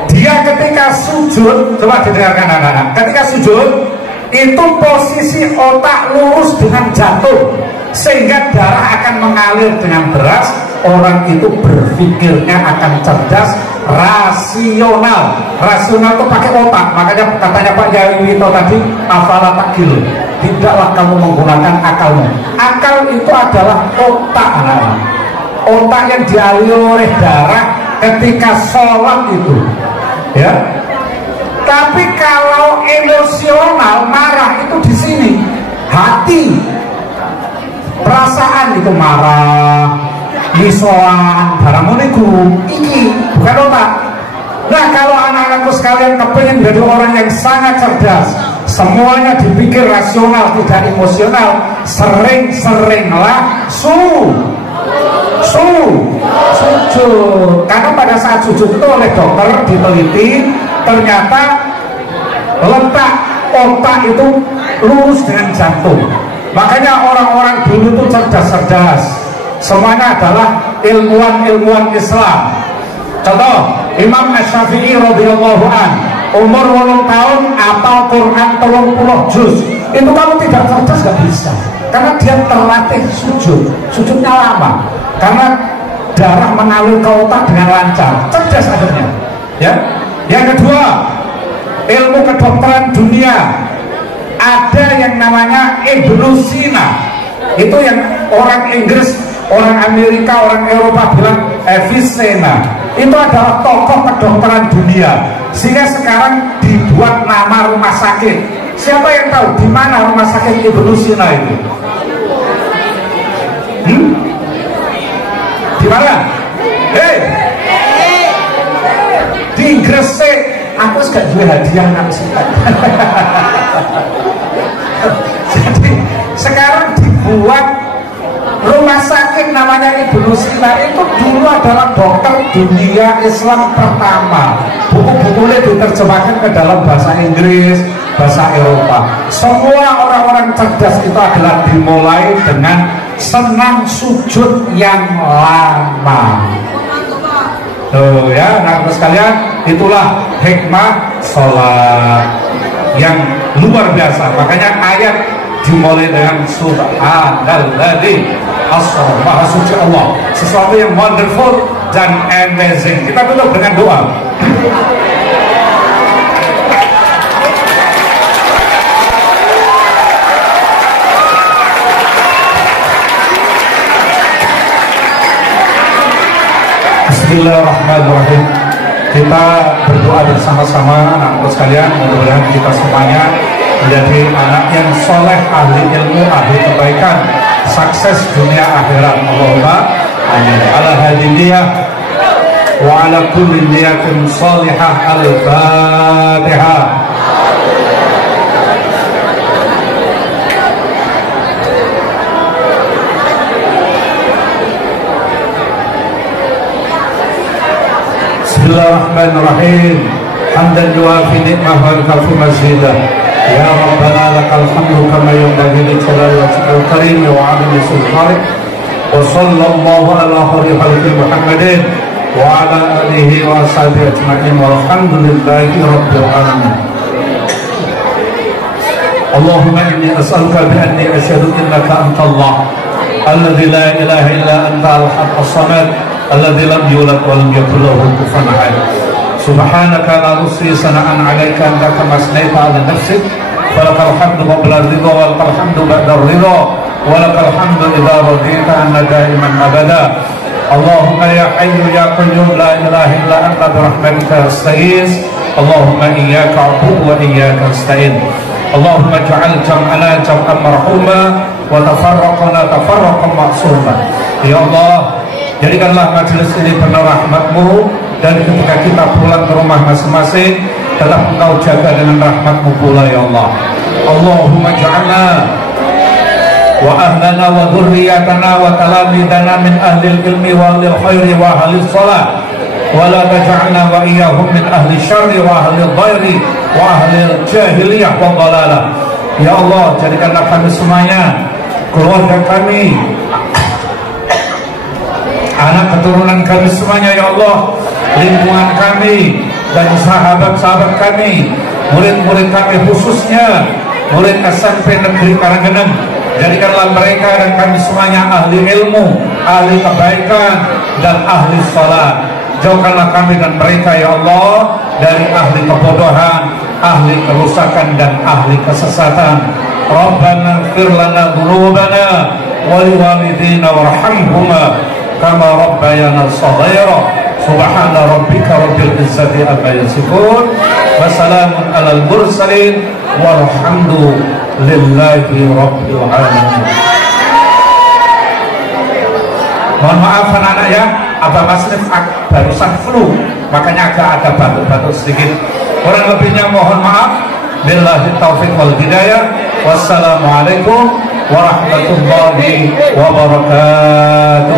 dia ketika sujud, coba didengarkan anak-anak, ketika sujud itu posisi otak lurus dengan jantung sehingga darah akan mengalir dengan deras. Orang itu berpikirnya akan cerdas, rasional. Rasional itu pakai otak. Makanya katanya Pak Yai Wito tadi, afala takil, tidaklah kamu menggunakan akalmu. Akal itu adalah otak anak-anak, otak yang dialiri oleh darah ketika sholat itu, ya. Tapi kalau emosional, marah itu di sini, hati, perasaan itu marah, misoan, barangmuniku, ini bukan otak. Nah kalau anak-anakku sekalian kepengen jadi orang yang sangat cerdas, semuanya dipikir rasional, tidak emosional, sering-seringlah sujud. Karena pada saat sujud itu oleh dokter diteliti, ternyata letak otak itu lurus dengan jantung. Makanya orang-orang dulu itu cerdas-cerdas, semuanya adalah ilmuwan-ilmuwan Islam. Contoh Imam Asy-Syafi'i radhiyallahu an, umur 8 tahun apal Quran 30 juz. Itu kamu tidak cerdas gak bisa, karena dia terlatih sujudnya lama, karena darah mengalir ke otak dengan lancar, cerdas akhirnya, ya. Yang kedua, ilmu kedokteran dunia, ada yang namanya Ibnu Sina. Itu yang orang Inggris, orang Amerika, orang Eropa bilang Avicenna. Itu adalah tokoh kedokteran dunia, sehingga sekarang dibuat nama rumah sakit. Siapa yang tahu di mana rumah sakit Ibnu Sina itu? Di mana? Di Gresik. Aku gak jual hadiah nang sini. Jadi sekarang dibuat rumah sakit namanya Ibnu Sina. Itu dulu adalah dokter dunia Islam pertama. Buku-bukunya diterjemahkan ke dalam bahasa Inggris, bahasa Eropa. Semua orang-orang cerdas itu adalah dimulai dengan senang sujud yang lama. Tuh ya, nah sekalian, itulah hikmah sholat yang luar biasa. Makanya ayat dimulai dengan Subhanalladzi asra, maha suci Allah, sesuatu yang wonderful dan amazing. Kita tutup dengan doa. Bismillahirrahmanirrahim. Kita berdoa bersama-sama anak-anak sekalian, mudah-mudahan kita semuanya menjadi anak yang soleh, ahli ilmu, ahli kebaikan, sukses dunia akhirat. Allahumma amin. Ala hadiniyah wa ala kulli niyatin salihah. Al-Fatihah. Bismillahirrahmanirrahim. Hamdan yuafi ni'mah wa yukafi mazidah. يا ربنا لك الحمد كما ينبغي لجلال وجهك الكريم وعظيم سلطانك وصلى الله على خير خلق محمد وعلى آله وصحبه أجمعين والحمد لله رب العالمين. اللهم إني أسألك بأني أشهد أنك أنت الله الذي لا إله إلا أنت الأحد الصمد الذي لم يولد ولم يكن له كفوا أحد. سبحانك لا نحصي ثناء عليك أنت كما أثنيت على نفسك فلك الحمد قبل الرضا ولك الحمد بعد الرضا ولك الحمد إذا رضيت عنا دائما أبدا. اللهم يا حي يا قيوم لا إله إلا أنت برحمتك أستغيث. اللهم إياك أعبد وإياك أستعين. اللهم اجعل جمعنا جمعا مرحوما وتفرقنا تفرقا معصوما. Ya Allah, jadikanlah majelis ini penuh rahmat-Mu, dan ketika kita pulang ke rumah masing-masing tetap Engkau jaga dengan rahmat-Mu pula ya Allah. Allahumma ja'alna wa ahlana wa dhurriyatana wa talamidana min ahlil ilmi wa ahlil khairi wa ahlil salat wa la taj'alna wa iyyahum min ahli syarri wa ahlil dhairi wa ahlil jahiliyah wa dhalalah. Ya Allah, jadikanlah kami semuanya, keluarga kami, anak keturunan kami semuanya ya Allah, lingkungan kami dan sahabat-sahabat kami, murid-murid kami khususnya murid SMP Negeri Karanggeneng, jadikanlah mereka dan kami semuanya ahli ilmu, ahli kebaikan dan ahli salat. Jauhkanlah kami dan mereka ya Allah dari ahli kebodohan, ahli kerusakan dan ahli kesesatan. Rabbana ighfir lana dhunubana wa liwalidina warhamhuma kama rabbayana shaghira. Subhana rabbika rabbil izzati amma yasifun wa salamun alal mursalin walhamdulillahi rabbil alamin. Mohon maaf anak-anak ya, Abah Masrif barusan flu, makanya agak ada batuk-batuk sedikit. Kurang lebihnya mohon maaf. Billahi taufiq wal hidayah. Wassalamualaikum warahmatullahi wabarakatuh.